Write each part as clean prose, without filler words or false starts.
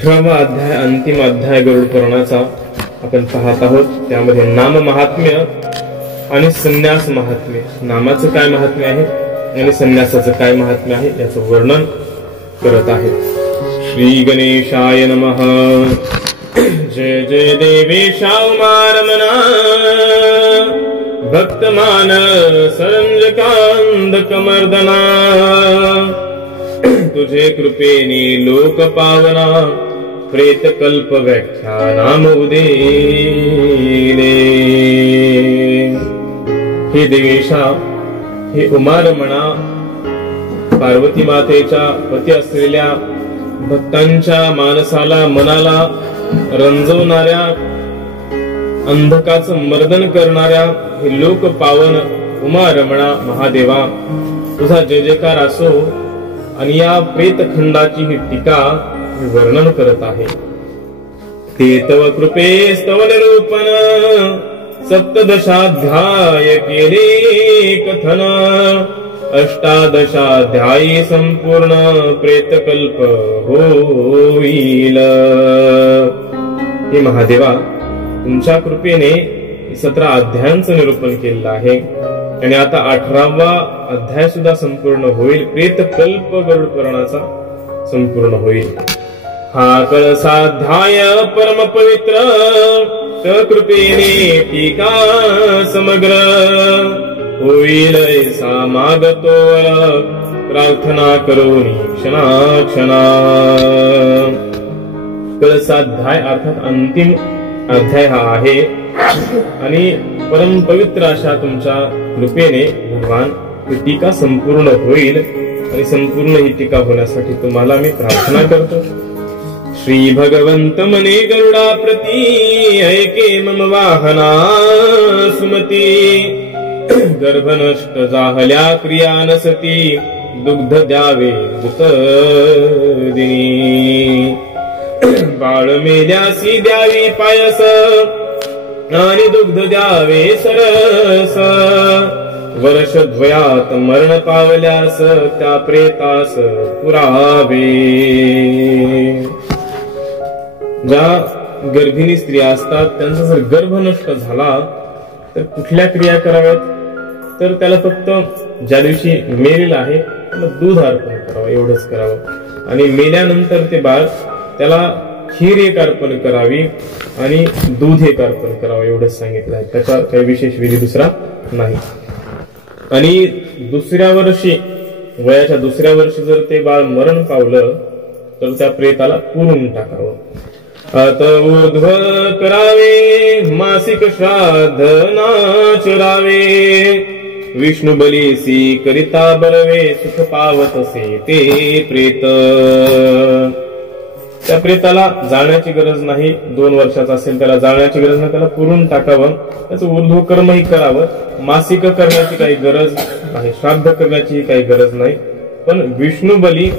18वा अध्याय अंतिम अध्याय गरुड पुराणाचा आपण पाहत आहोत। त्यामध्ये नाम महात्म्य आणि संन्यास महात्म्य, नामाचं काय महात्म्य आहे आणि संन्यासाचं काय महात्म्य आहे याचं वर्णन करत आहे। श्री गणेशाय नमः। जय जय देवेशा उमारमणा भक्तमान सरंजकांदकमर्दना, तुझे कृपेने लोक पावना प्रेत कल्प व्याख्यानाम उदेले। हे देवेशा, हे उमारमणा, पार्वती मातेच्या पती असलेल्या भक्तांच्या मानसाला मनाला रंजवणाऱ्या अंधकाचं मर्दन करणाऱ्या हे लोक पावन उमारमणा महादेवा, तुझा जय जयकार असो। आणि या प्रेतखंडाची ही टीका वर्णन करत आहे। ते तव कृपे स्तव निरूपण सप्तदशाध्याय केले कथन, अष्टादशाध्यायी संपूर्ण प्रेतकल्प होईल। हे महादेवा, तुमच्या कृपेने 17 अध्यायांचं निरूपण केलेलं आहे आणि आता 18वा अध्याय सुद्धा संपूर्ण होईल। प्रेतकल्प गरुड पुराणाचा संपूर्ण होईल। हा कळसाध्याय परम पवित्र, कृपेने टीका समग्र होईल ऐसा मागतो प्रार्थना करोनी क्षणा क्षणा। कळसाध्याय अर्थात अंतिम अध्याय हा आहे आणि परम पवित्र अशा तुमच्या कृपेने भगवान ही टीका संपूर्ण होईल आणि संपूर्ण ही टीका होण्यासाठी तुम्हाला मी प्रार्थना करतो। श्री भगवंत मने गरुडा प्रती ऐके मम वाहना सुमती, गर्भनष्ट जाहल्या क्रिया नसती दुग्ध द्यावे दुतदिनी, बाळ मेल्यासी द्यावी पायस आणि दुग्ध द्यावे सरस, वर्षद्वयात मरण पावल्यास त्या प्रेतास पुरावे। ज्या गर्भिणी स्त्रिया असतात त्यांचा जर गर्भ नष्ट झाला तर कुठल्या क्रिया कराव्यात, तर त्याला फक्त ज्या दिवशी मेलेला आहे त्याला दूध अर्पण करावं, एवढंच करावं। आणि मेल्यानंतर ते बाळ त्याला खीर एक अर्पण करावी आणि दूध एक अर्पण करावं, एवढंच सांगितलं आहे। त्याचा काही विशेष विधी दुसरा नाही। आणि दुसऱ्या वर्षी, वयाच्या दुसऱ्या वर्षी जर ते बाळ मरण पावलं तर त्या प्रेताला पुरून टाकावं। अत ऊर्ध्व करावे मासिक श्राद्ध नाचरावे, विष्णु बलीसी करिता बरवे सुख पावतसे ते प्रेत। त्या प्रेताला जाळण्याची गरज नाही, 2 वर्षाचा असेल त्याला जाळण्याची गरज नाही, त्याला पुरून टाकावं, त्याचं ऊर्ध्व कर्मही करावं। मासिक करण्याची काही गरज नाही, श्राद्ध करण्याची काही गरज नाही, पण विष्णू बली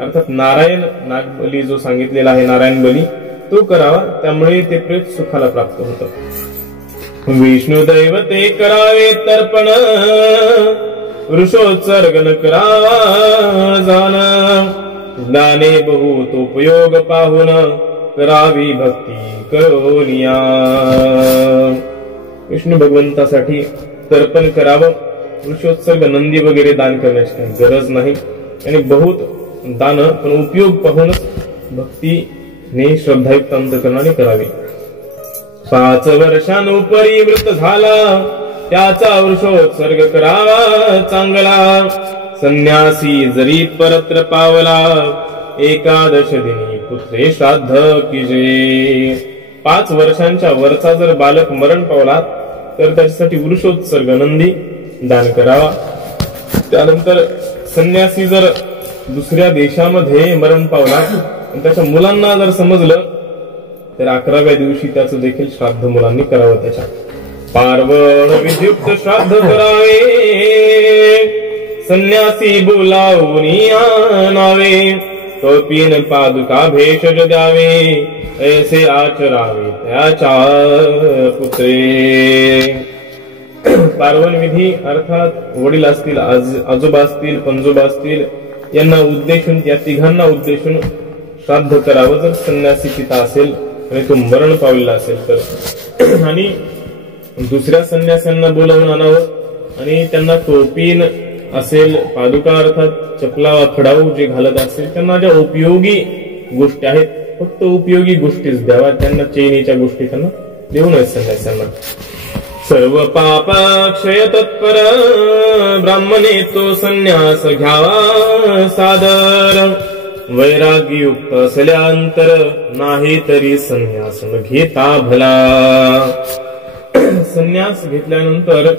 अर्थात नारायण नागबली जो सांगितलेला आहे नारायण बली तो करावा, त्यामुळे ते प्रेत सुखाला प्राप्त होतं। विष्णू दैवते करावे तर्पण, वृषोत्सर्ग न करावा जाण, दाने बहुत उपयोग पाहून करावी भक्ती करोनिया। विष्णू भगवंतासाठी तर्पण करावं, वृषोत्सर्ग नंदी वगैरे दान करण्याची काही गरज नाही आणि बहुत दान पण उपयोग पाहूनच भक्तीने श्रद्धायुक्त अंतकरणाने करावी। 5 वर्षांनुपरी व्रत झाला त्याचा वृषोत्सर्ग करावा चांगला, संन्यासी जरी परत्र पावला एकादश दिनी पुत्रे श्राद्ध कीजे। 5 वर्षांच्या वरचा जर बालक मरण पावला तर त्याच्यासाठी वृषोत्सर्ग नंदी दान करावा। त्यानंतर संन्यासी जर दुसऱ्या देशामध्ये मरण पावला आणि त्याच्या मुलांना जर समजलं तर 11व्या दिवशी त्याचं देखील श्राद्ध मुलांनी करावं। त्याच्या पार्वण विद्युक्त श्राद्ध करावे, संन्यासी बोलावून आणावे, कपिन पादुका भेषज द्यावे, ऐसे आचरावे त्याच्या पुत्रे। पार्वण विधी अर्थात वडील असतील, आजोबा असतील, पंजोबा असतील, यांना उद्देशून, या तिघांना उद्देशून श्राद्ध करावं जर संन्यासी पिता असेल आणि तो मरण पावलेला असेल तर, आणि दुसऱ्या संन्यासांना बोलावून आणावं आणि त्यांना टोपीन असेल, पादुका अर्थात चपला खडाऊ जे घालत असेल त्यांना ज्या उपयोगी गोष्टी आहेत फक्त उपयोगी गोष्टीच द्यावा, त्यांना चैनीच्या गोष्टी त्यांना देऊ नये संन्यासांना. सर्व पापाक्षय तत्पर ब्राह्मणे तो संन्यास घ्यावा सादर, वैराग्ययुक्त असल्यानंतर नाही तरी संन्यास न घेता भला. संन्यास घेतल्यानंतर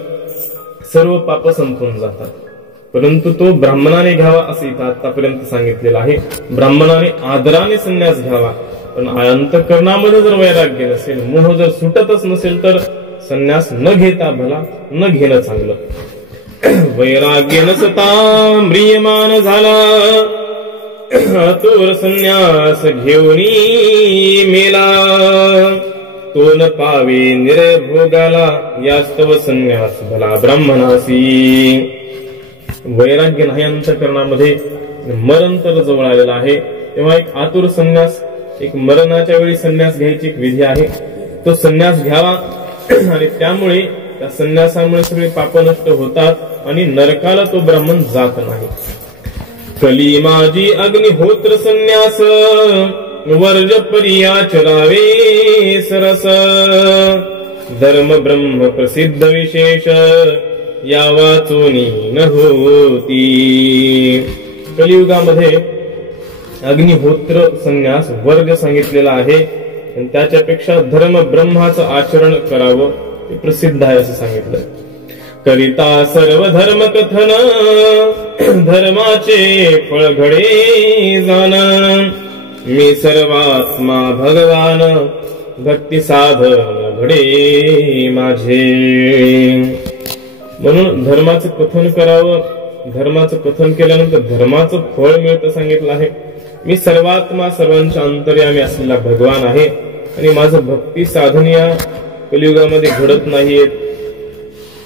सर्व पाप संपून जातात, परंतु तो ब्राह्मणाने घ्यावा असं इथं आतापर्यंत सांगितलेलं आहे. ब्राह्मणाने आदराने संन्यास घ्यावा, पण अंतःकरणामध्ये जर वैराग्य नसेल, मोह जर सुटतच नसेल तर संन्यास न घेता भला, न घेणं चांगलं. वैराग्य नसता म्रियमान झाला, तोर संन्यास घेऊनी मेला, तो न पावे निर्भोगाला, यास्तव संन्यास भला ब्राह्मणासी. वैराग्य नाही अंतःकरणामध्ये, मरण तर जवळ आलेलं आहे, तेव्हा एक आतुर संन्यास, एक मरणाच्या वेळी संन्यास घ्यायची एक विधी आहे, तो संन्यास घ्यावा. आणि त्यामुळे त्या संन्यासामुळे सगळे पाप नष्ट होतात आणि नरकाला तो ब्राह्मण जात नाही. कली माझी अग्निहोत्र संन्यास, वर्ज परियाचरावे सरस, धर्म ब्रह्म प्रसिद्ध विशेष, या वाचोनी न होती. कलियुगामध्ये अग्निहोत्र संन्यास वर्ग सांगितलेला आहे, आणि त्याच्यापेक्षा धर्म ब्रह्माचं आचरण करावं ते प्रसिद्ध आहे असं सांगितलं. करिता सर्व धर्म कथन, धर्माचे फळ घडे जाण, मी सर्वात्मा भगवान, भक्ती साधन घडे माझे. म्हणून धर्माचं कथन करावं, धर्माचं कथन केल्यानंतर धर्माचं फळ मिळतं सांगितलं आहे. मी सर्वात्मा, सर्वांच्या अंतर्यामी असलेला भगवान आहे आणि माझं भक्ती साधन या कलियुगामध्ये घडत नाहीये.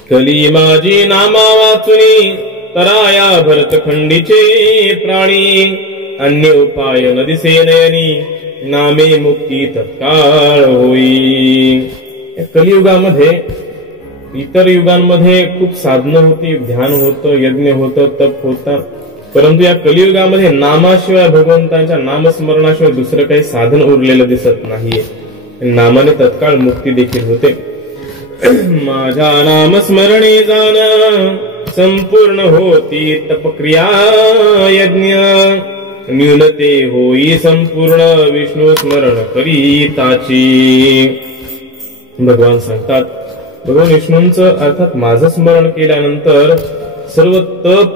कली माझी नामा वाचुनी, तराया भरतखंडीचे प्राणी, अन्य उपाय न दिसे नयनी, नामे मुक्ती तत्काळ होई. कलियुगामध्ये इतर युगांमध्ये खूप साधनं होती, ध्यान होतं, यज्ञ होतं, तप होता, परंतु या कलियुगामध्ये नामाशिवाय, भगवंतांच्या नामस्मरणाशिवाय दुसरं काही साधन उरलेलं दिसत नाहीये. नामाने तत्काळ मुक्ती देखील होते. माझ्या नामस्मरणे जाण, संपूर्ण होती तपक्रिया यज्ञ, न्यूनते होई संपूर्ण विष्णू स्मरण करीताची. भगवान सांगतात, भगवान विष्णूंचं अर्थात माझं स्मरण केल्यानंतर सर्व तप,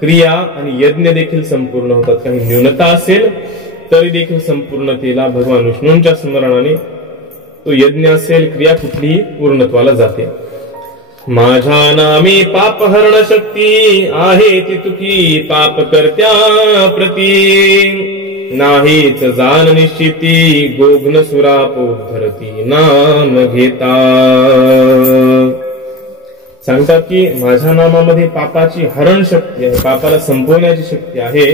क्रिया आणि यज्ञ देखील संपूर्ण होतात. काही न्यूनता असेल तरी देखील संपूर्णतेला भगवान विष्णूंच्या स्मरणाने तो यज्ञ असेल, क्रिया कुठलीही पूर्णत्वाला जाते. माझ्या नामे पाप हरण शक्ती, आहे ती तुकी पाप करत्या प्रती, नाहीच जाण निश्चिती, गोघ्न सुराप उद्धरती नाम घेता. सांगतात की माझ्या नामामध्ये पापाची हरण शक्ती आहे, पापाला संपवण्याची शक्ती आहे.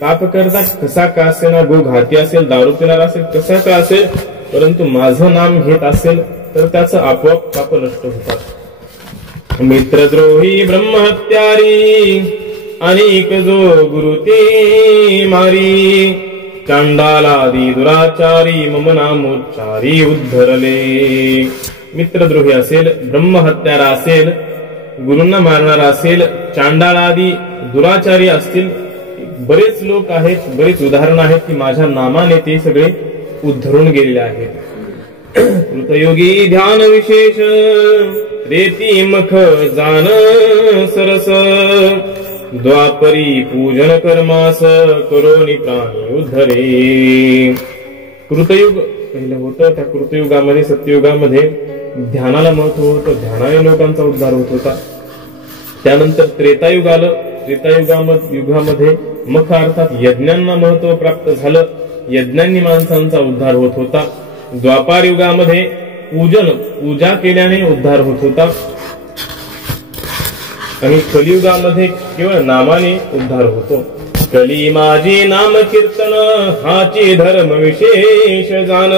पाप करतात कसा का असेल, गो घाती असेल, दारू पिणार असेल, कसा का असेल, परंतु माझं नाम घेत असेल तर त्याचं आपोआप पाप नष्ट होतात. मित्रद्रोही ब्रह्महत्यारी, अनेक जो गुरु ते मारी, चांडालादी दुराचारी, मम नामोच्चारी उद्धरले. मित्रद्रोही असेल, ब्रह्महत्यारा असेल, गुरूंना मारणारा असेल, चांडाळादी दुराचारी असतील, बरेच लोक आहेत, बरेच उदाहरणं आहेत की माझ्या नामाने ते सगळे उद्धरून गेलेले आहेत. कृतयोगी ध्यान विशेष, रेती मख जाण सरस, द्वापरी पूजन कर्मास, करोनी प्राणी उद्धरे. कृतयुग पहिलं होतं, त्या कृतयुगामध्ये, सत्ययुगामध्ये ध्यानाला महत्व होतं, ध्यानाने लोकांचा उद्धार होत होता. त्यानंतर त्रेतायुग आलं, त्रेतायुगामध्ये मख अर्थात यज्ञांना महत्व प्राप्त झालं, यज्ञांनी माणसांचा उद्धार होत होता. द्वापार युगामध्ये पूजा केल्याने उद्धार होत होता आणि कलियुगामध्ये केवळ नामाने उद्धार होतो. कली माझी नाम कीर्तन हाची धर्म विशेष जाण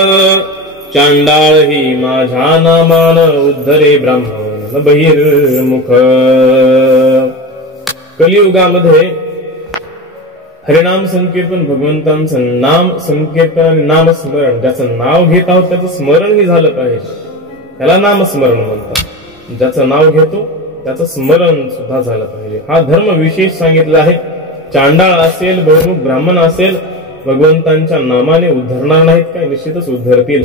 चांडाळ ही माझ्या नामान उद्धरे ब्राह्मण बहिर्मुख। कलियुगामध्ये हरिनाम संकीर्तन, भगवंतांचं नाम संकीर्तन आणि नामस्मरण, ज्याचं नाव घेत आहोत त्याचं स्मरणही झालं पाहिजे, त्याला नामस्मरण म्हणतात। ज्याचं नाव घेतो त्याचं स्मरण सुद्धा झालं पाहिजे, हा धर्म विशेष सांगितला आहे। चांडाळ असेल, बहिर्मुख ब्राह्मण असेल, भगवंतांच्या नामाने उद्धरणार नाहीत काय? निश्चितच उद्धरतील।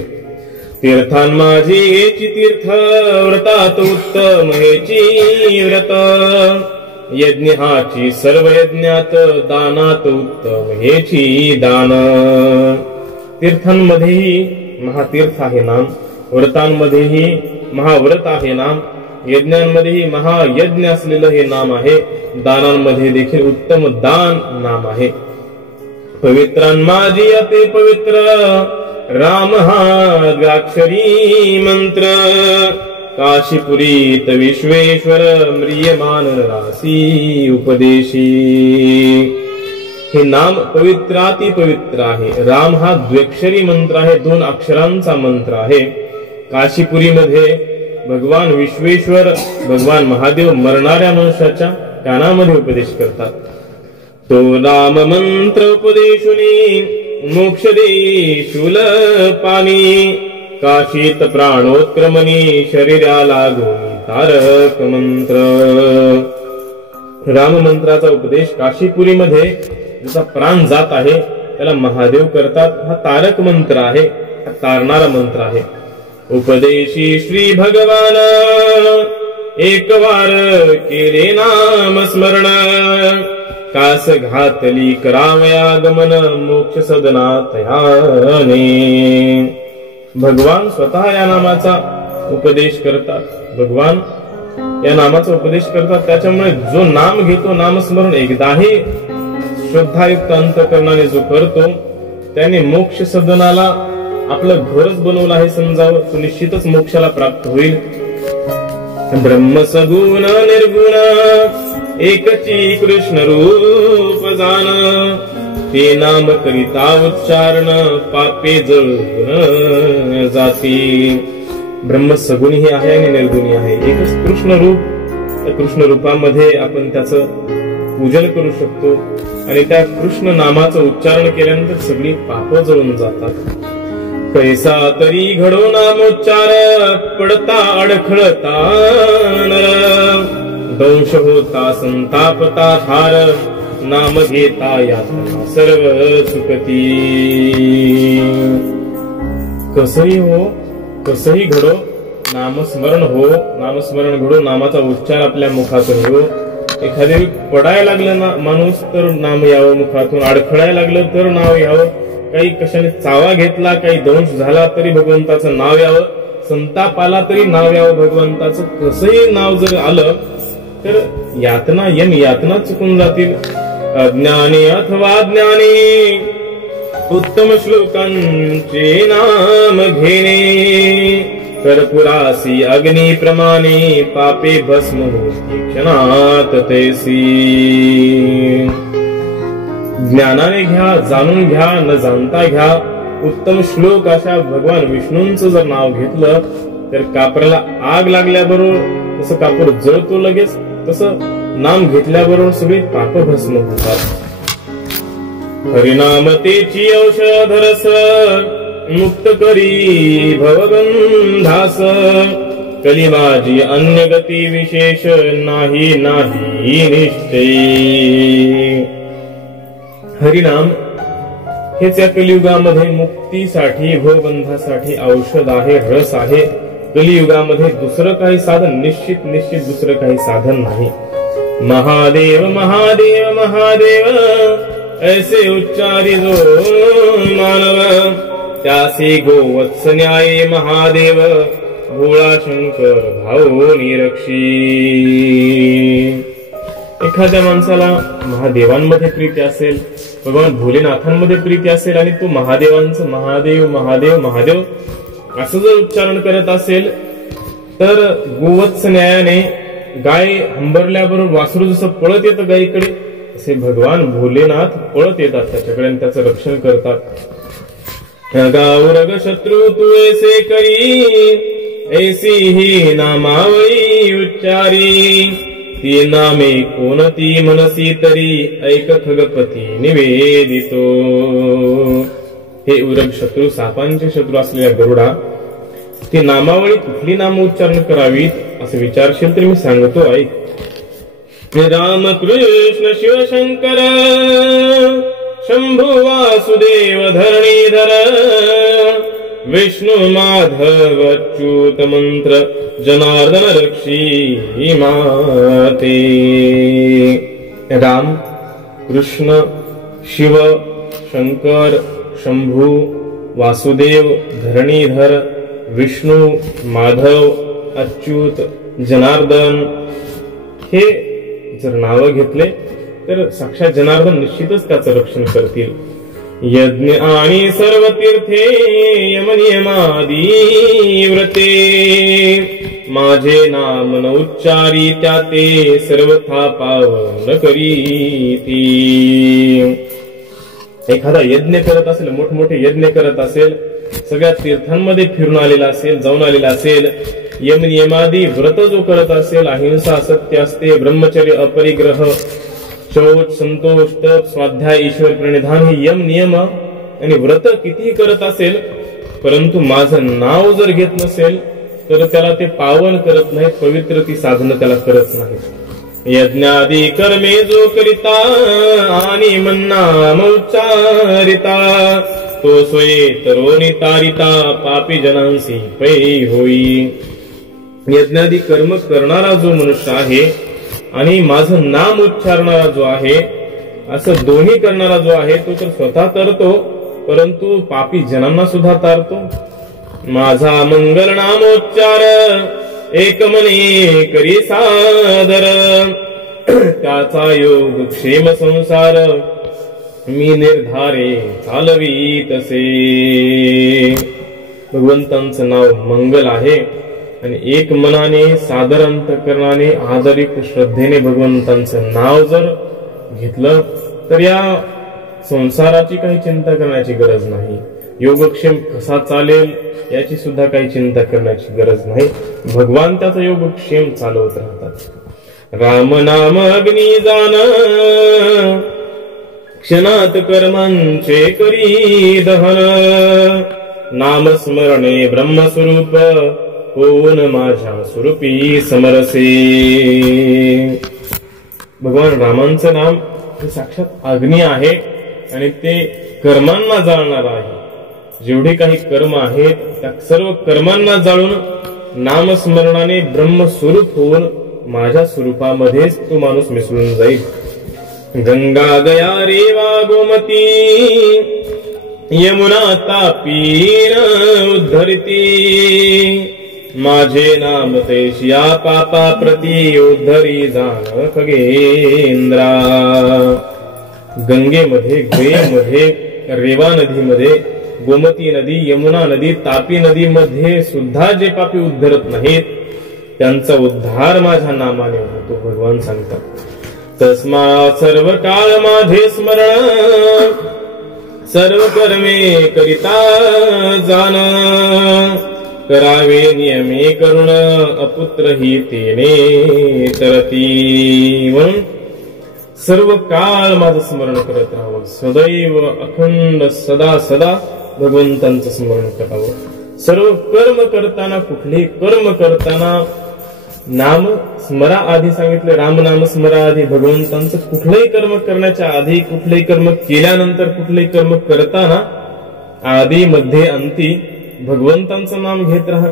तीर्थान माझी हेची तीर्थ व्रतात उत्तम हेची व्रत यज्ञ हाची सर्व यज्ञात दानात उत्तम हेची दान। तीर्थांमध्येही महातीर्थ आहे नाम, व्रतांमध्येही महाव्रत आहे नाम, यज्ञांमध्येही महायज्ञ असलेलं हे नाम आहे, दानांमध्ये देखील उत्तम दान नाम आहे। पवित्रां माझी अति पवित्र राम हा द्राक्षरी मंत्र काशीपुरीत विश्वेश्वर म्रियमान रासी उपदेशी। हे नाम पवित्राति पवित्र आहे। राम हा द्व्यक्षरी मंत्र आहे, 2 अक्षरांचा मंत्र आहे। काशीपुरीमध्ये भगवान विश्वेश्वर, भगवान महादेव मरणाऱ्या मनुष्याच्या कानामध्ये उपदेश करतात। तो नाम मंत्र उपदेशुनी मोक्ष दे शूल पाणी काशीत प्राणोत्क्रमणी शरीराला गोनी तारक मंत्र। राम मंत्राचा उपदेश काशीपुरीमध्ये जसा प्राण जात आहे त्याला महादेव करतात, हा तारक मंत्र आहे, हा तारणारा मंत्र आहे। उपदेशी श्री भगवान एक वार केले नाम स्मरण कास घातली करावया गमन मोक्ष सदनात याने। भगवान स्वतः या नामाचा उपदेश करतात, भगवान या नामाचा उपदेश करतात। त्याच्यामुळे जो नाम घेतो, नामस्मरण एकदाही श्रद्धायुक्त अंतःकरणाने जो करतो त्याने मोक्ष सदनाला आपलं घरच बनवलं आहे समजावं, तो निश्चितच मोक्षाला प्राप्त होईल। ब्रह्म सगुण निर्गुण एकची कृष्ण रूप जाण ते नाम करिता उच्चारण पापे जळून जाती। ब्रह्म सगुणही आहे आणि निर्गुणी आहे, एकच कृष्ण रूप, त्या कृष्ण रूपामध्ये आपण त्याचं पूजन करू शकतो आणि त्या कृष्ण नामाचं उच्चारण केल्यानंतर सगळी पाप जळून जातात। कैसा तरी घडो नामोच्चार पडता अडखळता नर दंश होता संतापता थार नाम घेता यातना सर्व सुखती। कसही हो, कसही घडो, नामस्मरण हो, नामस्मरण घडो, नामाचा उच्चार आपल्या मुखातून हो। एखाद्या पडायला लागलं ना माणूस तर नाम यावं मुखातून, अडखळायला लागलं तर नाव यावं, काही कशाने चावा घेतला, काही दंश झाला तरी भगवंताचं नाव यावं, संताप आला तरी नाव यावं भगवंताचं। कसंही नाव जर आलं तर यातना यम यातना चुकून जातील। अज्ञानी अथवा ज्ञानी उत्तम श्लोकांचे नाम घेणे कर्पुरासी अग्नी प्रमाणे पापे भस्म होती क्षणात तैसी। ज्ञानाने घ्या, जाणून घ्या, न जाणता घ्या। उत्तम श्लोक अशा भगवान विष्णूंचं जर नाव घेतलं तर कापराला आग लागल्याबरोबर जसं कापूर जळतो लगेच, तसं नाम घेतल्याबरोबर सगळी पाप भस्म होतात। हरिनाम तेची औषध रस मुक्त करी भवगंधास कली माझी अन्य गती विशेष नाही नाही निश्चय। हरिनाम हेच या कलियुगामध्ये मुक्तीसाठी, भवबंधासाठी औषध आहे, रस आहे। कलियुगामध्ये दुसरं काही साधन, निश्चित निश्चित दुसरं काही साधन नाही। महादेव महादेव महादेव ऐसे उच्चारी जो मानव त्यासी गोवत्स न्याय महादेव भोळा शंकर भाऊ निरक्षी। एखाद्या माणसाला महादेवांमध्ये प्रीती असेल, भगवान भोलेनाथांमध्ये प्रीती असेल आणि तो महादेवांचं महादेव महादेव महादेव असं जर उच्चारण करत असेल तर गोवत्स न्यायाने गाय हंबरल्याबरोबर वासरू जसं पळत येतं गायीकडे, असे भगवान भोलेनाथ पळत येतात त्याच्याकडे आणि त्याचं रक्षण करतात. गावरग शत्रू तू ऐसे करी, ऐसी ही नामावळी उच्चारी, ती नामे कोणती मनसी तरी, ऐक खगपती निवेदितो. हे उरग शत्रू, सापांचे शत्रू असलेल्या गरुडा, ती नामावळी कुठली नाम उच्चारण करावीत असे विचारशील तर मी सांगतो ऐक. राम कृष्ण शिवशंकर शंभू वासुदेव धरणीधर, विष्णु माधव अच्युत मंत्र जनार्दन रक्षी माते. राम कृष्ण शिव शंकर शंभू वासुदेव धरणीधर विष्णू माधव अच्युत जनार्दन हे जर नाव घेतले तर साक्षात जनार्दन निश्चितच त्याचं रक्षण करतील. यज्ञ आणि सर्व तीर्थे यमनियमादी व्रते, माझे नाम न उच्चारी त्या ते सर्वथा पावन करीती. एखादा यज्ञ करत असेल, मोठमोठे यज्ञ करत असेल, सगळ्या तीर्थांमध्ये फिरून आलेला असेल, जाऊन आलेला असेल, यम नियमादी व्रत जो करत असेल, अहिंसा सत्य असते, ब्रह्मचर्य अपरिग्रह शौच संतोष तप स्वाध्याय ईश्वर प्रणिधान हे यम नियम आणि व्रत कितीही करत असेल, परंतु माझं नाव जर घेत नसेल तर त्याला ते पावन करत नाहीत, पवित्र ती साधनं त्याला करत नाहीत. यज्ञादी कर्मे जो करिता आणि मन्नाम उच्चारिता, तो स्वये तरोनी तारिता पापी जनांसी पै होई. यज्ञादी कर्म करणारा जो मनुष्य आहे आणि माझं नाम उच्चारणारा जो आहे, असं दोन्ही करणारा जो आहे तो तर स्वतः तरतो, परंतु पापी जनांना सुद्धा तारतो. माझा मंगल नामोच्चार एक मने करी सादर, त्याचा योग क्षेम संसार मी निर्धारे चालवी तसे. भगवंतांचं नाव मंगल आहे आणि एक मनाने सादर अंतःकरणाने आदरिक श्रद्धेने भगवंतांचं नाव जर घेतलं तर या संसाराची काही चिंता करण्याची गरज नाही. योगक्षेम कसा चालेल याची सुद्धा काही चिंता करण्याची गरज नाही. भगवान त्याचा योगक्षेम चालवत राहतात. राम नाम अग्नी जाण, क्षणात कर्मांचे करी दहन, नामस्मरणे ब्रह्मस्वरूप कोण माझ्या स्वरूपी समरसे. भगवान रामांचं नाम हे साक्षात अग्नी आहे आणि ते कर्मांना जाळणार आहे. जेवढे काही कर्म आहेत त्या सर्व कर्मांना जाळून नामस्मरणाने ब्रह्मस्वरूप होऊन माझ्या स्वरूपामध्येच तो माणूस मिसळून जाईल. गंगा गया रेवा गोमती, यमुना तापी उद्धरती, माझे नाम तेशिया पापा प्रती उद्धरी जाण खगेंद्रा. गंगेमध्ये गयेमध्ये रेवा नदीमध्ये गोमती नदी यमुना नदी तापी नदीमध्ये सुद्धा जे पापी उद्धरत नाहीत त्यांचा उद्धार माझ्या नामाने होतो. भगवान सांगतात तस्मात् सर्व काळ माझे स्मरण, सर्व कर्मे करिता जाण, करावे नियमे करुण अपुत्र ही तेने तरती. म्हणून सर्व काळ माझं स्मरण करत राहावं, सदैव अखंड सदा सदा भगवंतांचं स्मरण करावं. सर्व कर्म करताना, कुठलेही कर्म करताना नाम स्मरा आधी सांगितलं, राम नाम स्मरा आधी. भगवंतांचं कुठलंही कर्म करण्याच्या आधी, कुठलेही कर्म केल्यानंतर, कुठलेही कर्म करताना आधी मध्ये अंती भगवंतांचं नाम घेत राहा.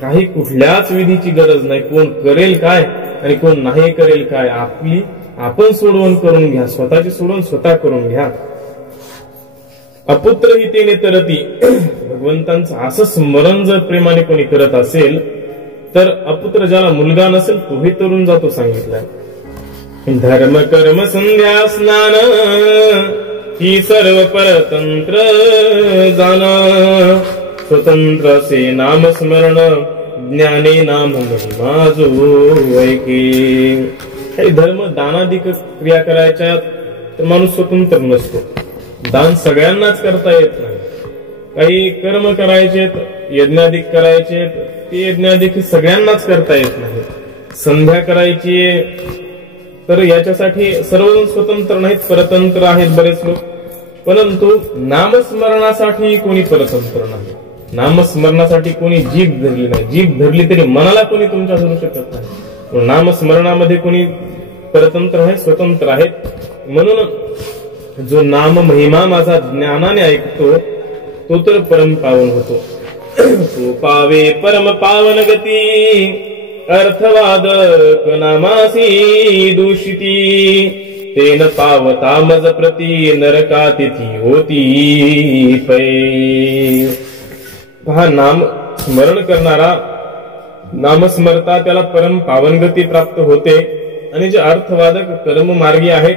काही कुठल्याच विधीची गरज नाही. कोण करेल काय आणि कोण नाही करेल काय, आपण सोडवून करून घ्या. स्वतःची सोडवून स्वतः करून घ्या. अपुत्र ही तेने तरती. भगवंतांचं असं स्मरण जर प्रेमाने कोणी करत असेल तर अपुत्र ज्याला मुलगा नसेल तोही तरुण जातो सांगितलंय. धर्म कर्म संध्या स्नान ही सर्व परतंत्र जाण, स्वतंत्र से नाम स्मरण ज्ञाने नाम महिमा जो ऐके. काही धर्म दानाधिक क्रिया करायच्या, तर माणूस स्वतंत्र नसतो. दान सगळ्यांनाच करता येत नाही. काही कर्म करायचे, यज्ञाधिक करायचे, ते यज्ञाधिक सगळ्यांनाच करता येत नाही. संध्या करायची तर याच्यासाठी सर्वजण स्वतंत्र नाहीत, परतंत्र आहेत बरेच लोक. परंतु नामस्मरणासाठी कोणी परतंत्र नाही. नामस्मरणासाठी कोणी जीभ धरली नाही. जीभ धरली तरी मनाला कोणी तुमच्या धरू शकत नाही. नामस्मरणामध्ये कोणी परतंत्र आहे, स्वतंत्र आहेत. म्हणून जो नाम महिमा माझा ज्ञानाने ऐकतो तो तर परम पावन होतो. तो पावे परम पावन गती, अर्थवादक नामासी दूषिती, तेन पावता मज प्रती नरकातिथी होती पै. पहा, नाम स्मरण करणारा नामस्मरता त्याला परम पावनगती प्राप्त होते. आणि जे अर्थवादक कर्म मार्गी आहेत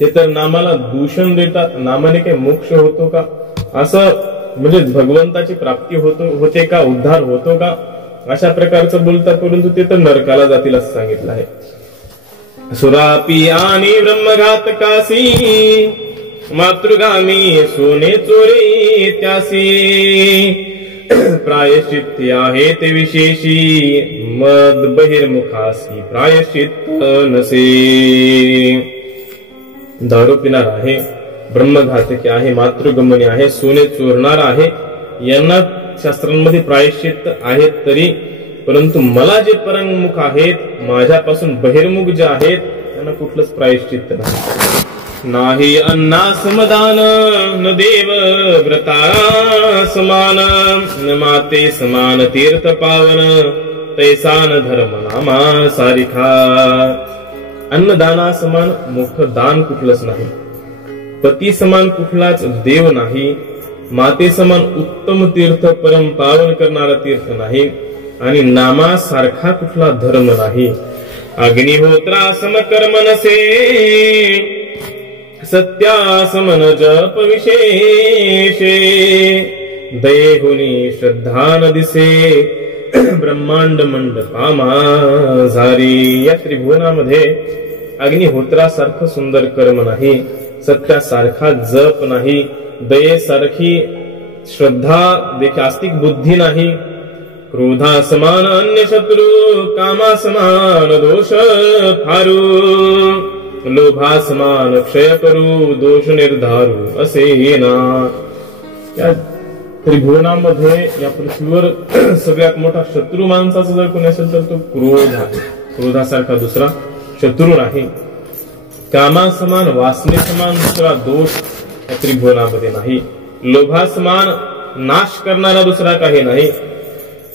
ते तर नामाला दूषण देतात. नामाने काही मोक्ष होतो का, असं म्हणजे भगवंताची प्राप्ती होते का, उद्धार होतो का, अशा प्रकारचं बोलतात. परंतु ते तर नरकाला जातील असं सांगितलं आहे. सुरापी आणि ब्रह्मघातकासी, मातृगामी सोने चोरे त्यासी, प्रायश्चित्त आहे ते विशेषी, मद बहिर्मुखासी प्रायश्चित्त नसे. दारू पिणार आहे, ब्रह्मघातकी आहे, मातृगमनी आहे, सोने चोरणार आहे, यांना शास्त्रांमध्ये प्रायश्चित्त आहेत तरी, परंतु मला जे परममुख आहेत, माझ्यापासून बहिर्मुख जे आहेत, त्यांना कुठलंच प्रायश्चित्त नाही. नाही अन्ना समदान, न देव व्रता समान, न माते समान तीर्थ पावन, तैसा न धर्म नामा सारिखा. अन्नदाना समान मोठं दान कुठलंच नाही. पती समान कुठलाच देव नाही. माते समान उत्तम तीर्थ, परम पावन करणारा तीर्थ नाही. आणि नामासारखा कुठला धर्म नाही. अग्निहोत्रा समकर्म नसे, सत्यासमन जप विशेषे, देहुनी श्रद्धा न दिसे, ब्रह्मांड मंडपामा झारी. या त्रिभुवनामध्ये अग्निहोत्रासारखं सुंदर कर्म नाही, सत्यासारखा जप नाही, दयेसारखी श्रद्धा देखील आस्तिक बुद्धी नाही. क्रोधा समान अन्य शत्रू, कामा समान दोष फारू, लोभा समान क्षय करू, दोष निर्धारू असे ना. या त्रिभुवनामध्ये या पृथ्वीवर सगळ्यात मोठा शत्रू माणसाचा जर कोणी असेल तर तो क्रोध आहे. क्रोधासारखा दुसरा शत्रू नाही. कामा समान, वासने समान दुसरा दोष या त्रिभुवनामध्ये नाही. लोभा समान नाश करणारा दुसरा काही नाही.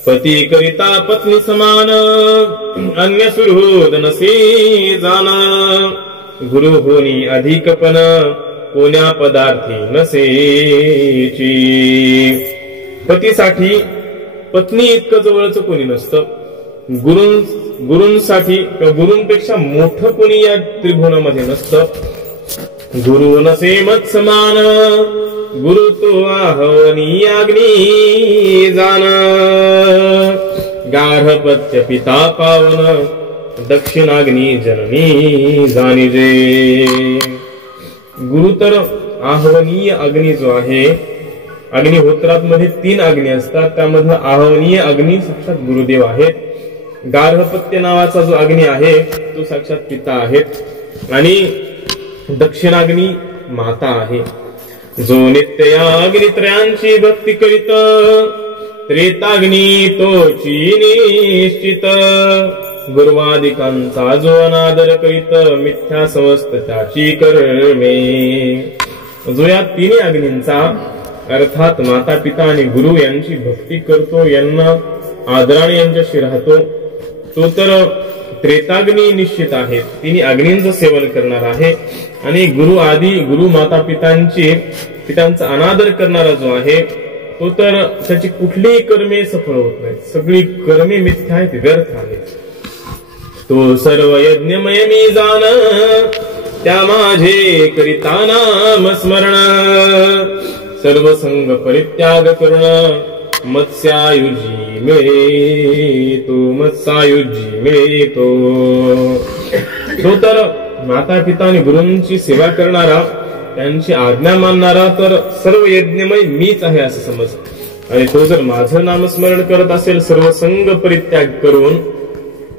पती करिता पत्नी समान, अन्य सुहृद नसे जाण, गुरु होनी अधिकपण, कोण्या पदार्थी नसेची. पतीसाठी पत्नी इतकं जवळचं कोणी नसतं. गुरूंसाठी किंवा गुरूंपेक्षा मोठं कोणी या त्रिभुवनामध्ये नसतं. गुरु नसे मत समान, गुरु तो आहवनी अग्नी जाण, गार्हपत्य पिता पावन, दक्षिणाग्नी जननी जाणीजे. गुरु तर आहवनीय अग्नी जो आहे, अग्निहोत्रात मध्ये 3 अग्नी असतात, त्यामधला आहवनीय अग्नी साक्षात गुरुदेव आहेत. गार्हपत्य नावाचा जो अग्नी आहे तो साक्षात पिता आहेत. आणि दक्षिणाग्नी माता आहे. जो नित्य या अग्नित्रयांची भक्ती करीत, त्रेताग्नी तोची निश्चित, गुरुवादिकांचा जो अनादर करीत, मिथ्या समस्त त्याची कर्मे. जो या 3 अग्नींचा अर्थात माता पिता आणि गुरु यांची भक्ती करतो, यांना आदराने यांच्याशी राहतो, तो तर त्रेताग्नी निश्चित आहे. 3 अग्नींचं सेवन करणार आहे. आणि गुरु आदी गुरु माता पितांचा अनादर करणारा जो आहे तो तर त्याची कुठलीही कर्मे सफळ होत नाहीत. सगळी कर्मे मिथ्या आहेत, व्यर्थ आहेत. तो सर्व यज्ञमय मी जाण, त्या माझे करिता नाम स्मरण, सर्व संग परित्याग करण, मत्स्यायुजी मिळेतो, मत्स्यायुजी मिळेतो. तो तर माता पिता आणि गुरूंची सेवा करणारा, त्यांची आज्ञा मानणारा तर सर्व यज्ञमय मीच आहे असं समज. आणि तो जर माझं नामस्मरण करत असेल, सर्व संग परित्याग करून,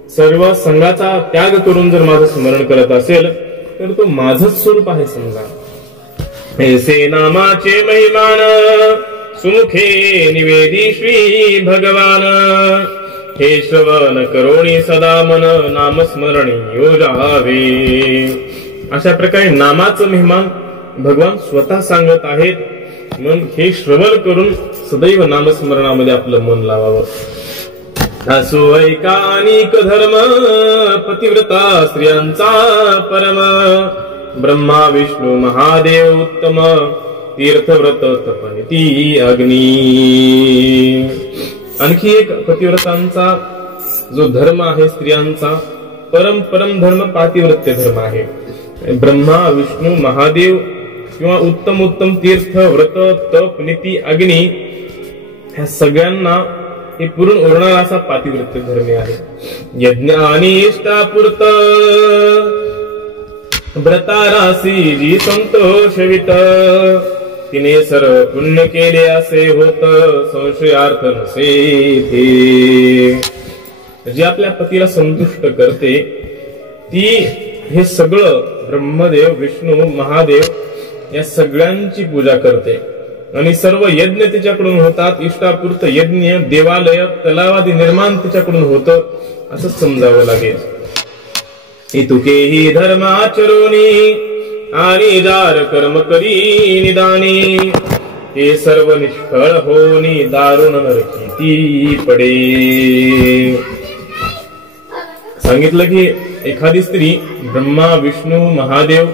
सर्व संघाचा त्याग करून जर माझं स्मरण करत असेल तर तो माझंच स्वरूप आहे समजा. ऐसे नामाचे महिमान सुमुखे निवेदी श्री भगवान. हे श्रवण करोणी सदा मन नामस्मरणी योजावे. अशा प्रकारे नामाचं महिमान भगवान स्वतः सांगत आहेत. म्हणून हे श्रवण करून सदैव नामस्मरणामध्ये आपलं मन लावावं. असो ऐका अनेक धर्म पतिव्रता स्त्रियांचा परम. ब्रह्मा विष्णू महादेव उत्तम तीर्थव्रत तपनिती अग्नी. आणखी एक पतिव्रतांचा जो धर्म आहे स्त्रियांचा, परम धर्म पातिव्रत्य धर्म आहे. ब्रह्मा विष्णू महादेव किंवा उत्तम तीर्थ व्रत तप नीती अग्नी ह्या सगळ्यांना हे पुरून उरणारा असा पातिव्रत्य धर्म आहे. यज्ञ आणि इष्टापूर्त व्रतारासी जी संतोषवित. तिने सर्व पुण्य केले असे होत संशयार्थ नसे ते. जे आपल्या पतीला संतुष्ट करते ती हे सगळं ब्रह्मदेव विष्णू महादेव या सगळ्यांची पूजा करते. आणि सर्व यज्ञ तिच्याकडून होतात. इष्टापूर्त यज्ञ देवालय तलावादी निर्माण तिच्याकडून होतं असं समजावं लागेल. इतुकेही धर्म आचरोनी आणि जार कर्म करी निदानी. हे सर्व निष्फळ होनी दारुण नरकी पडे. सांगितलं की एखादी स्त्री ब्रह्मा विष्णू महादेव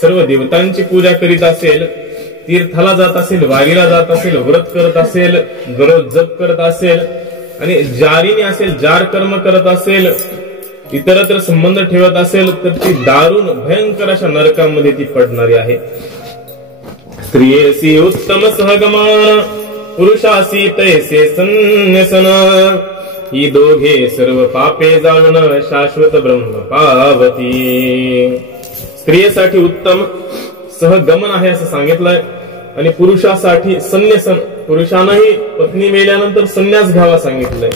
सर्व देवतांची पूजा करीत असेल, तीर्थाला जात असेल, वारीला जात असेल, व्रत करत असेल, दररोज जप करत असेल आणि जारीने असेल, जार कर्म करत असेल, इतरत्र संबंध ठेवत असेल तर ती दारुण भयंकर अशा नरकामध्ये ती पडणारी आहे. स्त्रियेसी उत्तम सहगमन पुरुषासी तैसे संन्यसन. ही दोघे सर्व पापे जाऊन शाश्वत ब्रह्म पावती. स्त्रियेसाठी उत्तम सहगमन आहे असं सांगितलंय आणि पुरुषासाठी संन्यासन, पुरुषांनाही पत्नी मेल्यानंतर संन्यास घ्यावा सांगितलंय.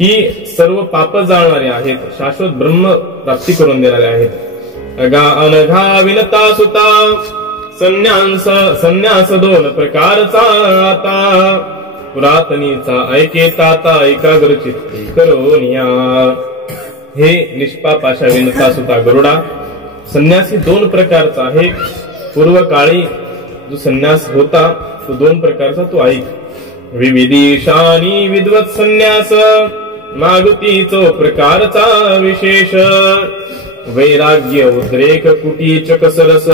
ही सर्व पाप जाळणारे आहेत, शाश्वत ब्रह्म प्राप्ती करून देणारे आहेत. अगा अनघा विनता सुता संन्यास दोन प्रकारचा आता. पुरातनीचा ऐकेता एकाग्र चित्ती करोनिया. हे निष्पाप अशा विनता सुता गरुडा, संन्यासी दोन प्रकारचा आहे. पूर्व काळी जो संन्यास होता तो दोन प्रकारचा, तो ऐक. विविधीशानी विद्वत संन्यास मागुतीचो प्रकारचा विशेष. वैराग्य उद्रेक कुटीचक सरस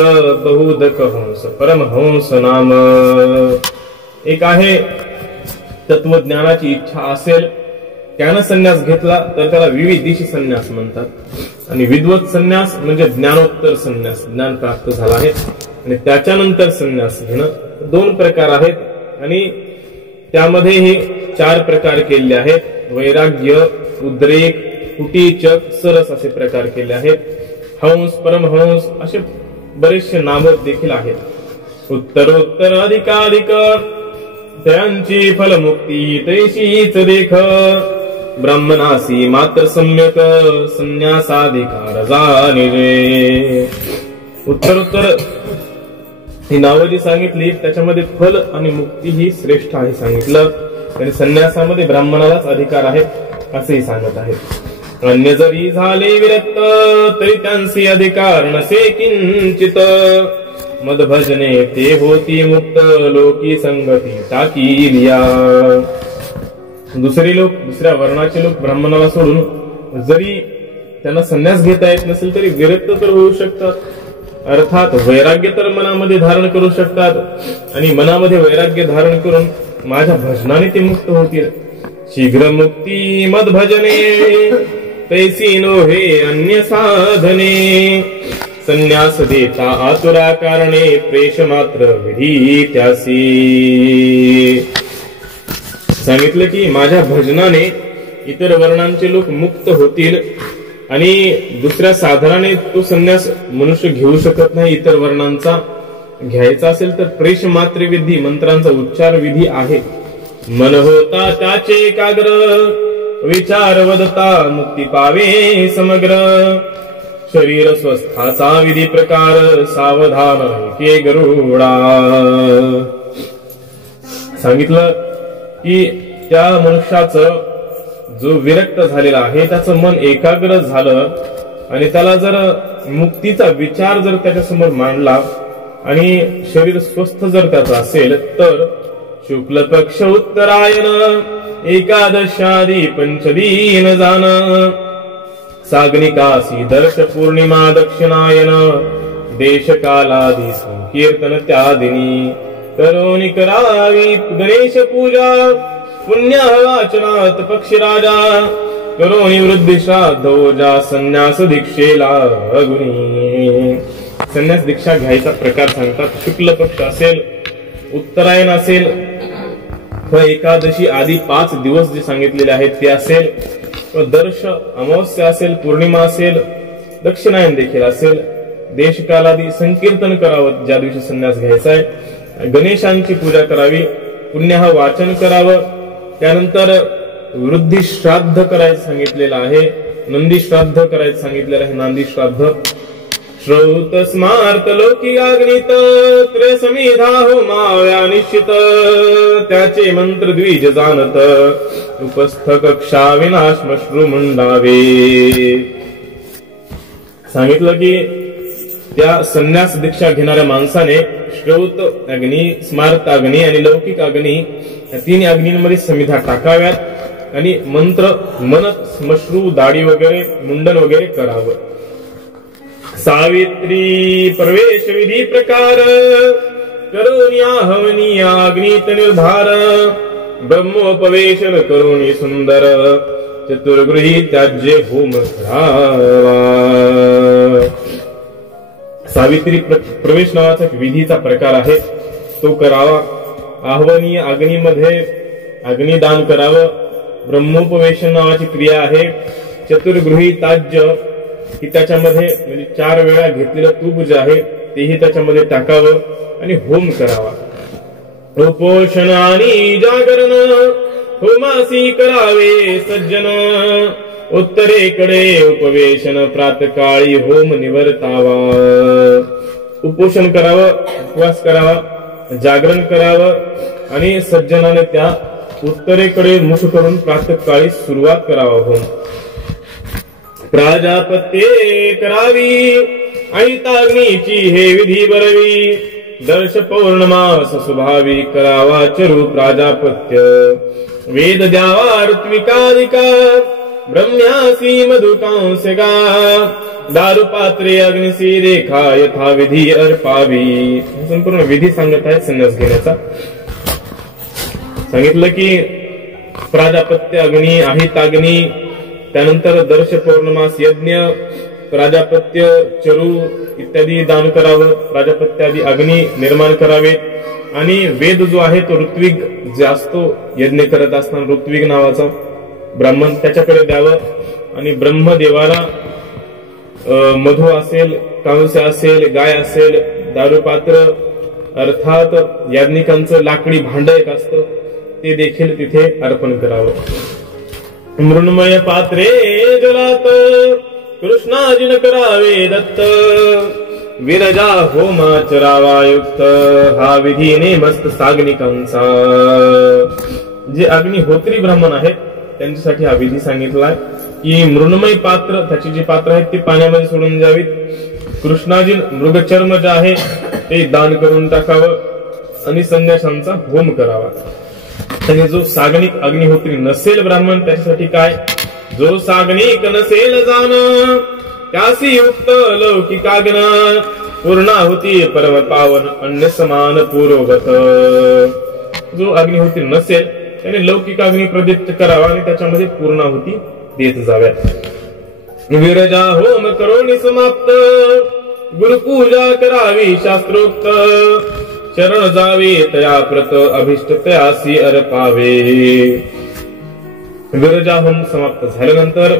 बहुदक हंस परमहंस नाम. एक आहे तत्वज्ञानाची इच्छा असेल त्यानं संन्यास घेतला तर त्याला विविधीशी संन्यास म्हणतात. आणि विद्वत संन्यास म्हणजे ज्ञानोत्तर संन्यास, ज्ञान प्राप्त झाला आहे आणि त्याच्यानंतर संन्यास घेणं. दोन प्रकार आहेत आणि त्यामध्ये हे चार प्रकार केले आहेत. वैराग्य उद्रेक कुटीचक सरस असे प्रकार केले आहेत. हंस परमहंस असे बरेचसे नाम देखील आहेत. उत्तरोत्तर अधिकाधिक त्यांची फलमुक्ती तैशीच देख. ब्राह्मणासी मात्र सम्यक संन्यासाधिकार जाणिजे. उत्तरोत्तर ही नावं जी सांगितली त्याच्यामध्ये फल आणि मुक्ती ही श्रेष्ठ आहे सांगितलं. आणि संन्यासामध्ये ब्राह्मणालाच अधिकार आहे असेही सांगत आहेत. अन्य जरी झाले विरक्त तरी त्यांचे अधिकार नसे किंचित. मदभजने ते होती मुक्त लोकी संगती टाकीलिया. दुसरे लोक, दुसऱ्या वर्णाचे लोक ब्राह्मणाला सोडून जरी त्यांना संन्यास घेता येत नसेल तरी विरक्त तर होऊ शकतात. अर्थात वैराग्य तर मनामध्ये धारण करू शकतात आणि मनामध्ये वैराग्य धारण करून माझ्या भजनाने ते मुक्त होतील. शीघ्र मुक्ती मद भजने तैसी नो हे अन्य साधने. संन्यास देता आतुरा कारणे प्रेष मात्र विधी त्यासी. सांगितलं की माझ्या भजनाने इतर वर्णांचे लोक मुक्त होतील आणि दुसऱ्या साधारणाने तो संन्यास मनुष्य घेऊ शकत नाही. इतर वर्णांचा घ्यायचा असेल तर प्रेष मात्र विधी मंत्रांचा उच्चार विधी आहे. मन होता त्याचे एकाग्र विचार वदता मुक्ती पावे समग्र. शरीर स्वस्थाचा विधी प्रकार सावधान के गरुडा. सांगितलं की त्या मनुष्याचं जो विरक्त झालेला आहे त्याचं मन एकाग्र झालं आणि त्याला जर मुक्तीचा विचार जर त्याच्या समोर मांडला आणि शरीर स्वस्थ जर त्याचं असेल तर शुक्ल पक्ष उत्तरायण एकादशादी पंचदीन जान. साग्निकासी दर्श पौर्णिमा दक्षिणायन देश कालादी संकीर्तन त्यादिनी. करोनी करावी गणेश पूजा पुण्य वाचनात पक्षी राजा. करोनी वृद्धी श्राद्धोजा संन्यास दीक्षेला गुणी. संन्यास दीक्षा घ्यायचा प्रकार सांगतात. शुक्ल पक्ष असेल, उत्तरायण असेल, एकादशी आदी 5 दिवस जे सांगितलेले आहेत ते असेल, दर्श अमावस्या असेल, पौर्णिमा असेल, दक्षिणायन देखील असेल, देशकालादी संकीर्तन करावं ज्या दिवशी संन्यास घ्यायचा आहे. गणेशांची पूजा करावी, पुण्य वाचन करावं. त्यानंतर वृद्धी श्राद्ध करायचं सांगितलेलं आहे, नंदी श्राद्ध करायचं सांगितलेलं आहे, नांदी श्राद्ध. श्रौत स्मार्त लोकी अग्नित त्रिसमिधा होमाव्या निश्चित. त्याचे मंत्र द्विज जाणत उपस्थ कक्षा विनाश मश्रू मंडावे. सांगितलं की त्या संन्यास दीक्षा घेणाऱ्या माणसाने श्रौत अग्नी, स्मार्त अग्नी आणि लौकिक अग्नी या 3 अग्नींमध्ये समिधा टाकाव्यात आणि मंत्र मनत श्मश्रू, दाढी वगैरे, मुंडन वगैरे करावं. सावित्री प्रवेश विधी प्रकार करोनी हवनी अग्नीत निर्धार. ब्रह्मोपवेशन करोनी सुंदर चतुर्गृही त्याज्य होम करावा. सावित्री प्रवेश नावाचा विधीचा प्रकार आहे, तो करावा. आह्वनीय अग्नीमध्ये अग्निदान करावं. ब्रह्मोपवेशन नावाची क्रिया आहे. चतुर्गृही त्याज्य की त्याच्यामध्ये म्हणजे 4 वेळा घेतलेलं तूप जे आहे तेही त्याच्यामध्ये टाकावं आणि होम करावा. उपोषण आणि जागरण होमासी करावे सज्जन. उत्तरेकडे उपवेशन प्रातकाळी होम निवर्तावा. उपोषण करावं, उपवास करावा, जागरण करावं आणि सज्जनाने त्या उत्तरेकडे मुख करून प्रातकाळी सुरुवात करावा होम. प्राजापत्ये करावी ऐताग्नीची हे विधी बरवी. दर्श पौर्णमास सुभावी करावा चरु प्राजापत्य. वेद द्यावा ऋत्विकादिका ब्रह्म्यासी मधुकांसगा. दारुपात्रे अग्निसी रेखा यथा विधी अर्पावी. संपूर्ण विधी सांगत आहे संन्यास घेण्याचा. सांगितलं की प्राजापत्य अग्नी, अहिताग्नी, त्यानंतर दर्श पौर्णमास यज्ञ, प्राजापत्य, चरु इत्यादी दान करावं. प्राजापत्यादी अग्नी निर्माण करावेत आणि वेद जो आहे तो ऋत्विक जे असतो यज्ञ करत असताना ऋत्विक नावाचा ब्राह्मण त्याच्याकडे द्यावं. आणि ब्रह्मदेवाला मधु असेल, कांस्य असेल, गाय असेल, दारुपात्र अर्थात याज्ञिकांचं लाकडी भांड एक असतं ते देखील तिथे अर्पण करावं. मृण्मय पात्रे जलात कृष्णाजिन करावे दत्त. विरजा होमाचरावा युक्त हा विधी नेमस्त साग्निकांचा. जे अग्निहोत्री ब्राह्मण आहेत त्यांच्यासाठी हा विधी सांगितलाय की मृण्मय पात्र, त्याची जी पात्र आहेत ती पाण्यामध्ये सोडून जावीत. कृष्णाजिन मृगचर्म जे आहे ते दान करून टाकावं आणि संन्याशांचा होम करावा. आणि जो सागनिक अग्निहोत्री नसेल ब्राह्मण त्याच्यासाठी काय, जो सागनिक नसेल जाण त्यासी युक्त लौकिकाग्न. पूर्णाहुती परम पावन अन्य समान पूर्वगत. जो अग्निहोत्री नसेल त्याने लौकिक अग्नी प्रदीप्त करावा आणि त्याच्यामध्ये पूर्णाहुती देत जाव्यात. विरजा होम करोनी समाप्त गुरुपूजा करावी शास्त्रोक्त. शरण जावे तया प्रत अभिष्ट तयासी अर्पावे. गरजा होम समाप्त झाल्यानंतर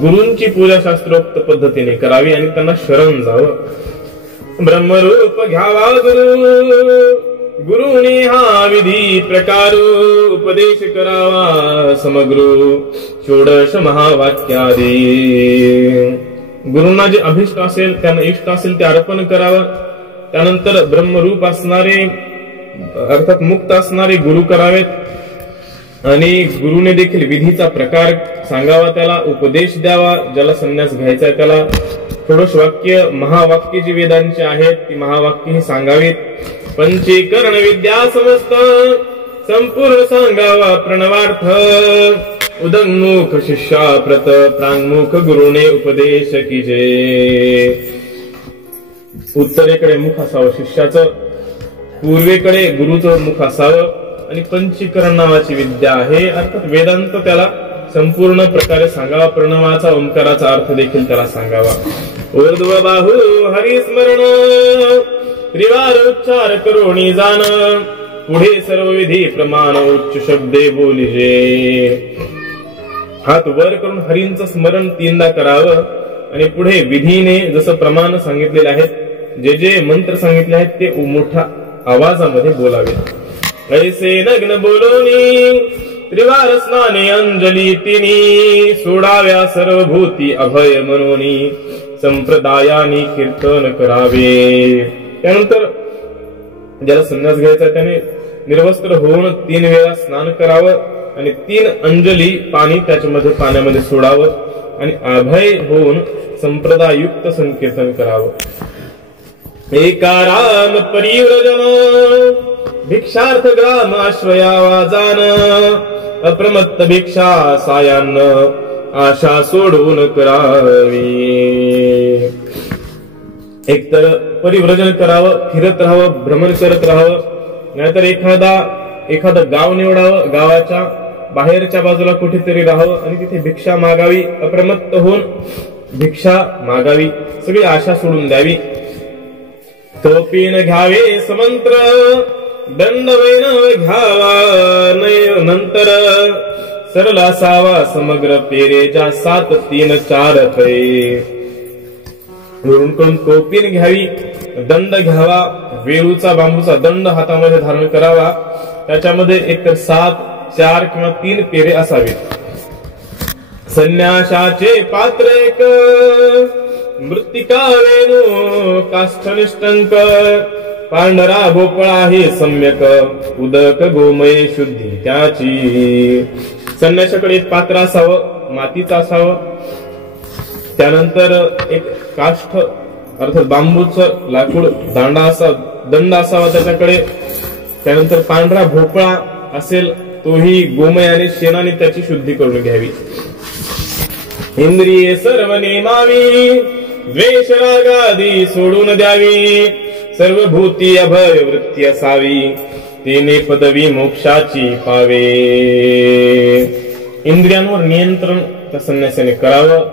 गुरूंची पूजा शास्त्रोक्त पद्धतीने करावी आणि त्यांना शरण जावं. ब्रह्मरूप घ्यावा गुरुने हा विधी प्रकार उपदेश करावा समग्र षोडश महावाक्यादी. गुरूंना जे अभिष्ट असेल त्यांना इष्ट असेल ते अर्पण करावं. त्यानंतर ब्रह्मरूप असणारे अर्थात मुक्त असणारे गुरु करावेत आणि गुरुने देखील विधीचा प्रकार सांगावा, त्याला उपदेश द्यावा. ज्याला संन्यास घ्यायचा आहे त्याला षोडश वाक्य महावाक्य जी वेदांची आहेत ती महावाक्य ही सांगावीत. पंचीकरण विद्या समस्त संपूर्ण सांगावा प्रणवार्थ. उदंगमुख शिष्या प्रत प्रांगमुख गुरुने उपदेश कीजे. उत्तरेकडे मुख असावं शिष्याचं, पूर्वेकडे गुरुचं मुख असावं आणि पंचीकरण नावाची विद्या आहे अर्थात वेदांत त्याला संपूर्ण प्रकारे सांगावा. प्रणवाचा ओंकाराचा अर्थ देखील त्याला सांगावा. ऊर्ध्व बाहू हरिस्मरण त्रिवार उच्चार करोणी जाण. पुढे सर्व विधी प्रमाण उच्च शब्दे बोलिजे. हात वर करून हरींचं स्मरण 3दा करावं आणि पुढे विधीने जसं प्रमाण सांगितलेले आहेत जे जे मंत्र सांगितले आहेत ते मोठ्या आवाजामध्ये बोलावे. ऐसे नग्न बोलोनी त्रिवार स्नाने अंजली तिनी. सोडाव्या सर्व भूती अभय मनोनी संप्रदायानी कीर्तन करावे. त्यानंतर ज्याला संन्यास घ्यायचा त्याने निर्वस्त्र होऊन 3 वेळा स्नान करावं आणि 3 अंजली पाणी त्याच्यामध्ये पाण्यामध्ये सोडावं आणि अभय होऊन संप्रदायुक्त संकीर्तन करावं. एकाराम परिव्रजन भिक्षार्थ ग्राम आश्रयावा जाण. अप्रमत्त भिक्षा सायान्न आशा सोडून करावी. एकतर परिव्रजन करावं, फिरत राहावं, भ्रमण करत राहावं. नाहीतर एखादं गाव निवडावं, गावाच्या बाहेरच्या बाजूला कुठेतरी राहावं आणि तिथे भिक्षा मागावी. अप्रमत्त होऊन भिक्षा मागावी, सगळी आशा सोडून द्यावी. तोपीन घ्यावे समंत्र दंड वैन घ्यावा नंतर. सरळ असावा समग्र पेरेजा 7 3 4 पै. गुरूंकडून तोपीन घ्यावी, दंड घ्यावा, वेळूचा बांबूचा दंड हातामध्ये धारण करावा. त्याच्यामध्ये एकतर 7 4 किंवा 3 पेरे असावेत. संन्यासाचे पात्र एक मृत्तिका वेणू काष्ठनिष्टंक. पांढरा भोपळा हे सम्यक उदक गोमय शुद्धी त्याची. संन्यासाकडे एक पात्र असावं, मातीचं असावं. त्यानंतर एक काष्ठ अर्थात बांबूचं लाकूड दंड असावा त्याच्याकडे. त्यानंतर पांढरा भोपळा असेल तोही गोमयाने शेणाने त्याची शुद्धी करून घ्यावी. इंद्रिये सर्व नेमावी द्वेष रागादी सोडून द्यावी. सर्व भूती अभय वृत्ती असावी तिने पदवी मोक्षाची पावे. इंद्रियांवर नियंत्रण त्या संन्यासाने करावं.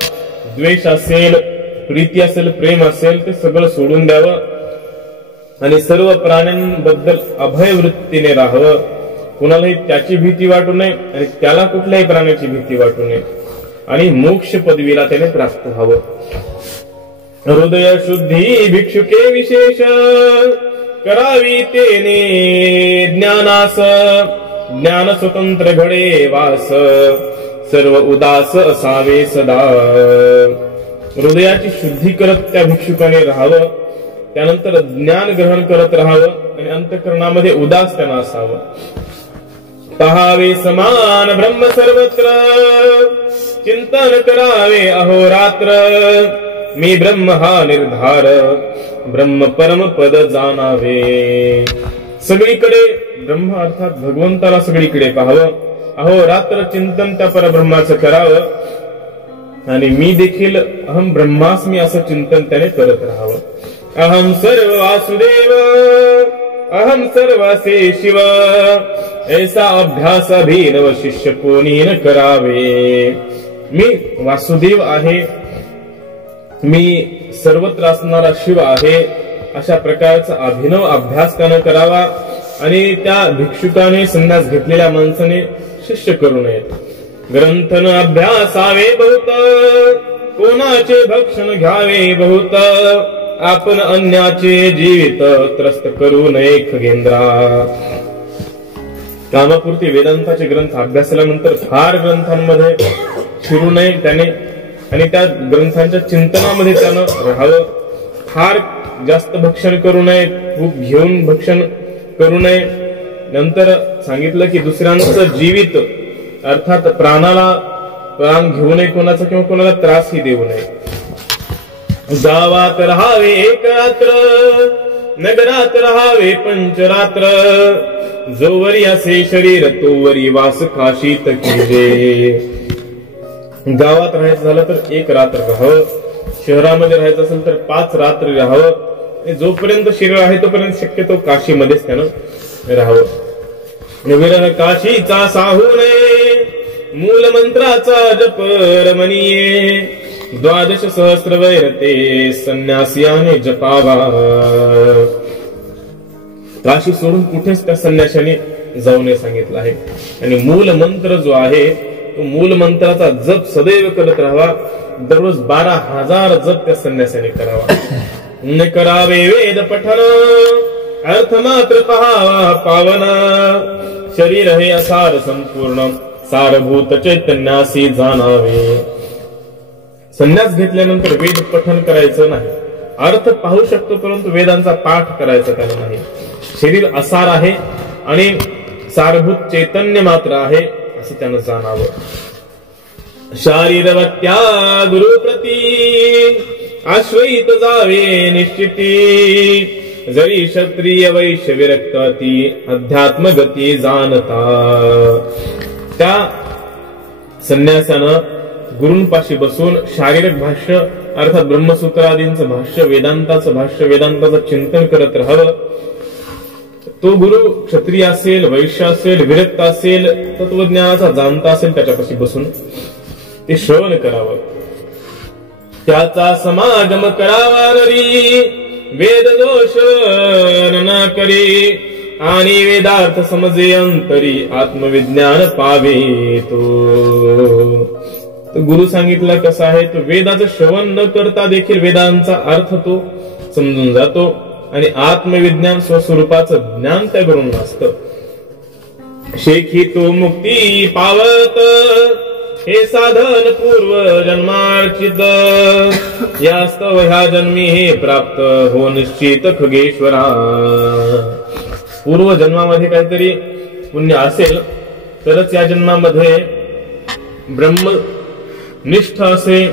द्वेष असेल, प्रीती असेल, प्रेम असेल ते सगळं सोडून द्यावं आणि सर्व प्राण्यांबद्दल अभय वृत्तीने राहावं. कुणालाही त्याची भीती वाटू नये आणि त्याला कुठल्याही प्राण्याची भीती वाटू नये आणि मोक्ष पदवीला त्याने प्राप्त व्हावं. हृदय शुद्धी भिक्षुके विशेष करावी तेने ज्ञानास. ज्ञान स्वतंत्र घडे वास सर्व उदास असावे सदा. हृदयाची शुद्धी करत त्या भिक्षुकाने राहावं. त्यानंतर ज्ञान ग्रहण करत राहावं आणि अंतःकरणामध्ये उदास त्यांना असावं. पहावे समान ब्रह्म सर्वत्र चिंतन करावे अहोरात्र. मी ब्रह्म हा निर्धार ब्रह्म परम पद जाणावे. सगळीकडे ब्रह्म अर्थात भगवंताला सगळीकडे पाहावं. अहोरात्र चिंतन त्या परब्रह्माचं करावं आणि मी देखील अहम ब्रह्मास्मी असं चिंतन त्याने करत राहावं. अहम सर्व वासुदेव अहम सर्वसे शिव ऐसा अभ्यास अभिनव शिष्य कोणी न करावे. मी वासुदेव आहे, मी सर्वत्र असणारा शिव आहे अशा प्रकारचा अभिनव अभ्यास त्यानं करावा आणि त्या भिक्षुकाने संन्यास घेतलेल्या माणसाने शिष्य करू नये. ग्रंथन अभ्यासावे बहुत, कोणाचे भक्षण घ्यावे बहुत, आपण अन्याचे जीवित त्रस्त करू नये खगेंद्रा. कामापुरती वेदांताचे ग्रंथ अभ्यासल्यानंतर फार ग्रंथांमध्ये शिरू नये त्याने, आणि त्या ग्रंथांच्या चिंतनामध्ये त्यानं राहावं. फार जास्त भक्षण करू नये, खूप घेऊन भक्षण करू नये. नंतर सांगितलं की दुसऱ्यांचं जीवित अर्थात प्राणाला प्राण घेऊ नये कोणाचा, किंवा कोणाला त्रासही देऊ नये. गावात राहावे एक रात्र, नगरात राहावे पंचरात्र, जोवरी असे शरीर तोवरी वास काशीत कीजे. गावात राहायचं झालं तर एक रात्र राहावं, शहरामध्ये राहायचं असेल तर 5 रात्र राहावं. जोपर्यंत शरीर आहे तोपर्यंत शक्यतो काशीमध्येच त्यानं राहावं. विरह काशीचा साहू नये, मूल मंत्राचा जप रमणीये, 12 सहस्र वैरते संन्यासियाने जपावा. काशी सोडून कुठेच त्या संन्याशाने जाऊ नये सांगितलं आहे. आणि मूल मंत्र जो आहे तो मूल मंत्राचा जप सदैव करत राहावा. दररोज 12,000 जप त्या संन्यासाने करावा. न करावे वेद पठन, अर्थ मात्र पहावा पावन, शरीर हे असार संपूर्ण, सारभूत चैतन्यासी जाणावे. संन्यास घेतल्यानंतर वेद पठन करायचं नाही, अर्थ पाहू शकतो परंतु वेदांचा पाठ करायचा त्याला नाही. शरीर असार आहे आणि सारभूत चैतन्य मात्र आहे असं त्यानं जाणावं. शारीरवत्या गुरुप्रती, आश्रयित जावे निश्चिती, जरी क्षत्रिय वैश्य विरक्ताती, अध्यात्म गती जाणता. त्या संन्यासानं गुरूंपाशी बसून शारीरिक भाष्य अर्थात ब्रह्मसूत्रादींचं भाष्य, वेदांताचं भाष्य, वेदांताचं चिंतन करत राहावं. तो गुरु क्षत्रिय असेल, वैश्य असेल, विरक्त असेल, तत्वज्ञानाचा जाणता असेल, त्याच्यापाशी बसून ते श्रवण करावं. त्याचा समागम करावा नरी, वेद दोष न करी, आणि वेदार्थ समजे अंतरी, आत्मविज्ञान पावे तो. गुरु सांगितलं कसं आहे, तो वेदाचं श्रवण न करता देखील वेदांचा अर्थ तो समजून जातो आणि आत्मविज्ञान स्वस्वरूपाचं ज्ञान त्या गुरूंना असतं. शेखी तो मुक्ती पावत, हे साधन पूर्व जन्मार्चित, यास्तव ह्या जन्मी हे प्राप्त हो निश्चित खगेश्वरा. पूर्व जन्मामध्ये काहीतरी पुण्य असेल तरच या जन्मामध्ये ब्रह्मनिष्ठ असे,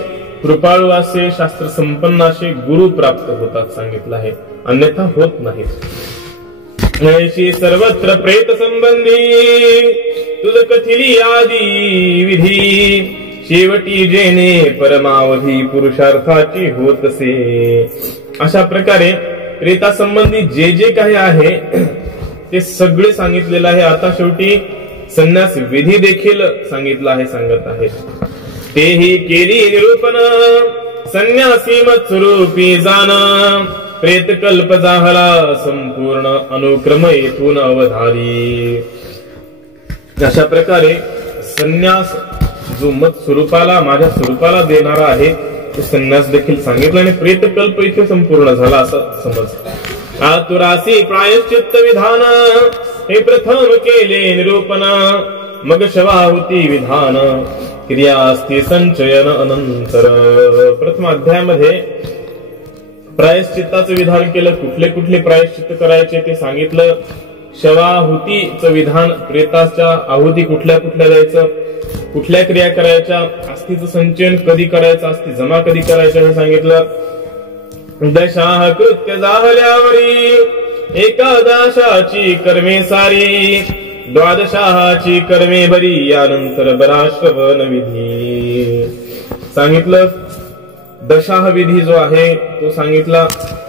कृपाळू असे, शास्त्र संपन्न असे गुरु प्राप्त होतात सांगितलं आहे, अन्यथा होत नाही. ऐशी सर्वत्र प्रेत संबंधी, तुझ कथिली आदी विधी, शेवटी जेने परमावधी पुरुषार्थाची होतसे. अशा प्रकारे प्रेता संबंधी जे जे काही आहे ते सगळे सांगितलेलं आहे. आता शेवटी संन्यास विधी देखील सांगितला आहे, सांगत आहे. तेही केली निरूपण, संन्यासी मत स्वरूपी जाण, प्रेत कल्प जाहला संपूर्ण, अनुक्रम येथून अवधारी. अशा प्रकारे संन्यास जो मत स्वरूपाला, माझ्या स्वरूपाला देणारा आहे तो संन्यास देखील सांगितला आणि प्रेतकल्प इथे संपूर्ण झाला असं समज. आतुरासी प्रायश्चित्त विधान, हे प्रथम केले निरूपण, मग शवाहुती विधान, क्रिया असती संचयन अनंतर. प्रथम अध्यायामध्ये प्रायश्चित्ताचं विधान केलं, कुठले कुठले प्रायश्चित्त करायचे ते सांगितलं. शवाहुतीचं विधान, प्रेताच्या आहुती कुठल्या कुठल्या द्यायचं, कुठल्या क्रिया करायच्या, अस्थीचं संचयन कधी करायचं, अस्थी जमा कधी करायच्या हे सांगितलं. दशाह कृत्य जाहल्यावरी, एकादशाची कर्मे सारी, द्वादशाची कर्मे बरी, यानंतर बराश्रवण विधी सांगितलं. दशाह विधी जो आहे तो सांगितला.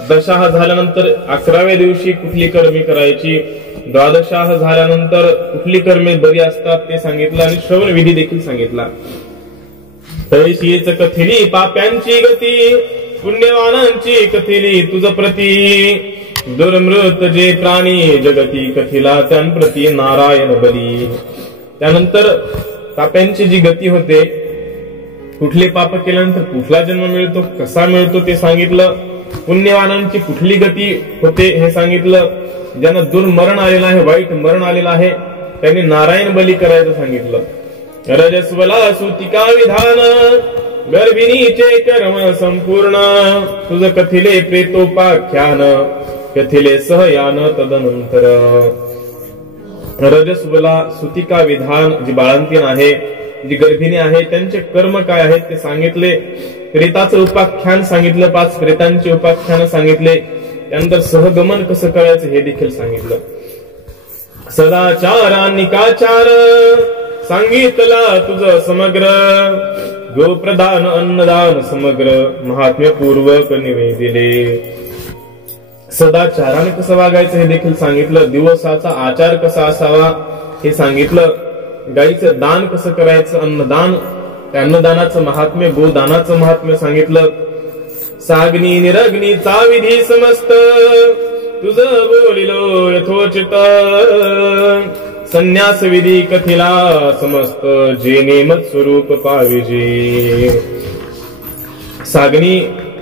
दशाह झाल्यानंतर 11व्या दिवशी कुठली कर्मे करायची, द्वादशाह झाल्यानंतर कुठली कर्मे बरी असतात ते सांगितलं आणि श्रवण विधी देखील सांगितला. तैशीच कथिली पाप्यांची गती, पुण्यवानांची कथिली तुझ प्रती, दुर्मृत जे प्राणी जगती, कथिला त्यांप्रती नारायण बली. त्यानंतर पाप्यांची जी गती होते, कुठले पाप केल्यानंतर कुठला जन्म मिळतो, कसा मिळतो ते सांगितलं. पुण्यवानांची कुठली गती होते हे सांगितलं. ज्यांना दुर्मरण आलेलं आहे, वाईट मरण आलेलं आहे, त्यांनी नारायण बली करायचं सांगितलं. रजस्वला सुतिका विधान गर्भिणीचे कर्म संपूर्ण तुझ कथिले प्रेतोपाख्यान कथिले सहयान तदनंतर. रजस्वला सुतिका विधान जी बाळंतीण आहे, जी गर्भिणी आहे, त्यांचे कर्म काय आहेत ते सांगितले. प्रेताचं उपाख्यान सांगितलं, 5 प्रेतांचे उपाख्यान सांगितले. त्यानंतर सहगमन कसं करायचं हे देखील सांगितलं. सदाचार निकाचार सांगितला तुझ समग्र गोप्रदान अन्नदान समग्र महात्म्य पूर्वक निवेदिले. सदाचाराने कसं वागायचं हे देखील सांगितलं. दिवसाचा आचार कसा असावा हे सांगितलं. गाईचं दान कसं करायचं, अन्नदान, त्या अन्नदानाचं महात्म्य, गोदानाचं महात्म्य सांगितलं. साग्नी निरग्नीचा विधी समस्त तुझ बोलिलो यथोचित संन्यास विधी कथिला समस्त जे नेमत स्वरूप पाविजे. साग्नी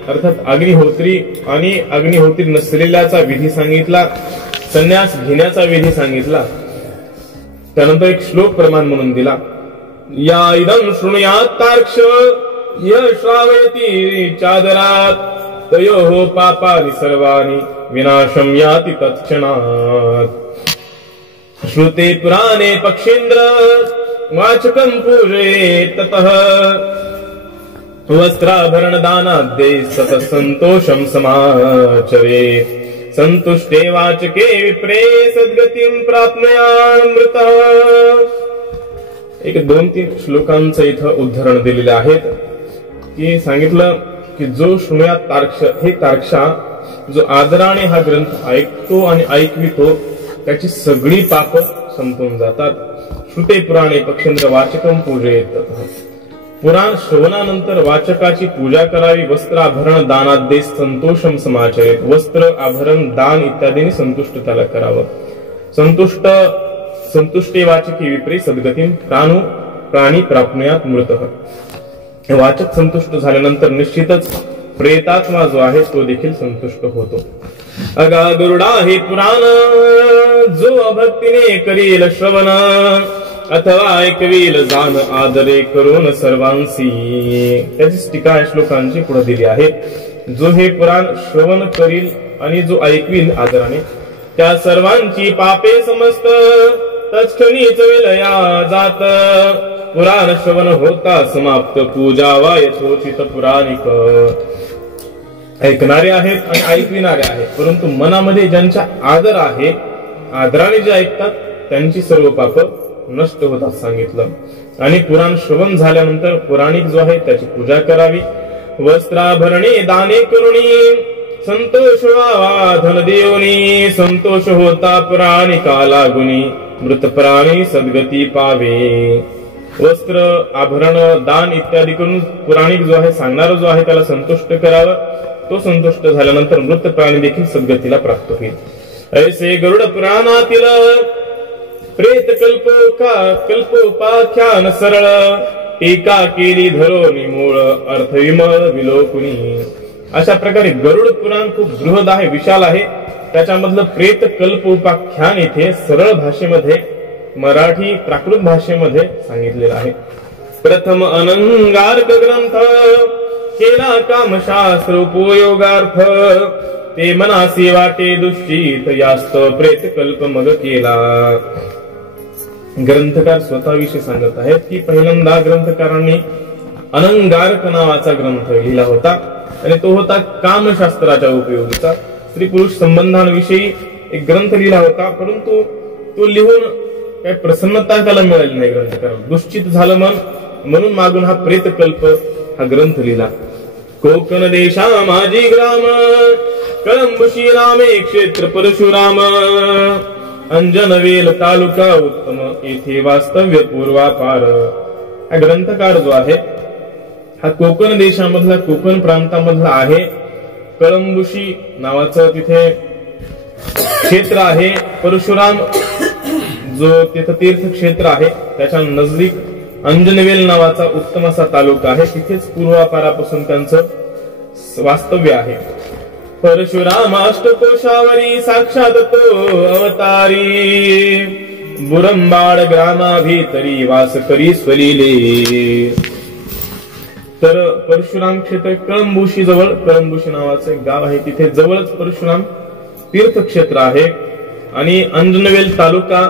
अर्थात अग्निहोत्री आणि अग्निहोत्री नसलेल्याचा विधी सांगितला. संन्यास घेण्याचा विधी सांगितला. त्यानंतर एक श्लोक प्रमाण म्हणून दिला. या इदं शृणुयात् तार्क्ष यः श्रावयति चादरात् तयोः पापानि सर्वाणि विनाशं याति तत्क्षणात्. श्रुते पुराणे पक्षेन्द्र वाचकं पूजयेत् ततः वस्त्राभरण दानाद्यै सतः संतोषं समाचरेत्. संतुष्टे वाचके विप्रे सद्गतिं प्राप्नुयामृतः. एक 2-3 श्लोकांचं इथं उदाहरण दिलेले आहेत की सांगितलं की जो शृणुयात तार्क्ष, हे तार्क्षा जो आदराने हा ग्रंथ ऐकतो आणि ऐकवितो त्याची सगळी पाप संपून जातात. श्रुते पुराणे पक्षेंद्र वाचकं पूजयेत्. पुराण श्रवणानंतर वाचकाची पूजा करावी. वस्त्र आभरण दानाद्ये संतोषम समाचरेत. वस्त्र आभरण दान इत्यादींनी संतुष्ट त्याला करावं. संतुष्टे वाचकी विप्रे सद्गतीं प्राणी प्राप्नुयात मृतः. वाचक संतुष्ट झाल्यानंतर निश्चितच प्रेतात्मा जो आहे तो देखील संतुष्ट होतो. अगा गरुडा हे पुराण जो अभक्तीने करील श्रवण अथवा ऐकवील जाण आदरे करून सर्वांसी. त्याची टीका श्लोकांची पुढे दिली आहे. जो हे पुराण श्रवण करील आणि जो ऐकवील आदराने त्या सर्वांची पापे समस्त तत्क्षणीच विलया जात. पुराण श्रवण होता समाप्त पूजावा यथोचित पुराणिक. ऐकणारे आहेत आणि ऐकविणारे आहेत, परंतु मनामध्ये ज्यांचा आदर आहे, आदराने जे ऐकतात त्यांची सर्व पाप नष्ट होतात सांगितलं. आणि पुराण श्रवण झाल्यानंतर पुराणिक जो आहे त्याची पूजा करावी. वस्त्राभरणे दाने करुणी संतोष व्हावा धन देऊनी. संतोष होता पुराणिकाला गुणी मृत प्राणी सद्गती पावे. वस्त्र आभरण दान इत्यादी करून पुराणिक जो आहे सांगणारा जो आहे त्याला संतुष्ट करावं. तो संतुष्ट झाल्यानंतर मृत प्राणी देखील सद्गतीला प्राप्त होईल. ऐसे गरुड पुराणातील प्रेत कल्पोपाख्यान सरळ टीका केली धरोनी मूळ अर्थ विमळ विलोकुनी. अशा प्रकारे गरुड पुराण खूप बृहद आहे, विशाल आहे. त्याच्यामधलं प्रेत कल्पोपाख्यान इथे सरळ भाषेमध्ये, मराठी प्राकृत भाषेमध्ये सांगितलेलं आहे. प्रथम अनंगार्क ग्रंथ केला कामशास्त्र उपयोगार्थ ते मनासी वाटे दुष्टित यास्त प्रेत कल्प मग केला. ग्रंथकार स्वतःविषयी सांगत आहेत की पहिल्यांदा ग्रंथकारांनी अनंगार्क नावाचा ग्रंथ लिहिला होता आणि तो होता कामशास्त्राच्या उपयोगीचा. स्त्री पुरुष संबंधांविषयी एक ग्रंथ लिहिला होता, परंतु तो लिहून काही प्रसन्नता त्याला मिळाली नाही. ग्रंथकाराला दुष्चित झालं मन, म्हणून मागून हा प्रेतकल्प हा ग्रंथ लिहिला. कोकण देशा माझी ग्राम कळंबुशी नामे क्षेत्र परशुराम अंजनवेल तालुका उत्तम येथे वास्तव्य पूर्वापार. हा ग्रंथकार जो आहे हा कोकण देशामधला, कोकण प्रांतामधला आहे. कळंबुशी नावाचं तिथे क्षेत्र आहे. परशुराम जो तिथं तीर्थक्षेत्र आहे त्याच्या नजदीक अंजनवेल नावाचा उत्तम असा तालुका आहे. तिथेच पूर्वापारापासून त्यांचं वास्तव्य आहे. परशुराम अष्टकोशावरी साक्षात तो अवतारी, बुरंबाड ग्रामाभीतरी वास करी स्वलिले. तर परशुराम क्षेत्र कळंबुशी जवळ, कळंबुशी नावाचं एक गाव आहे, तिथे जवळच परशुराम तीर्थक्षेत्र आहे. आणि अंजनवेल तालुका,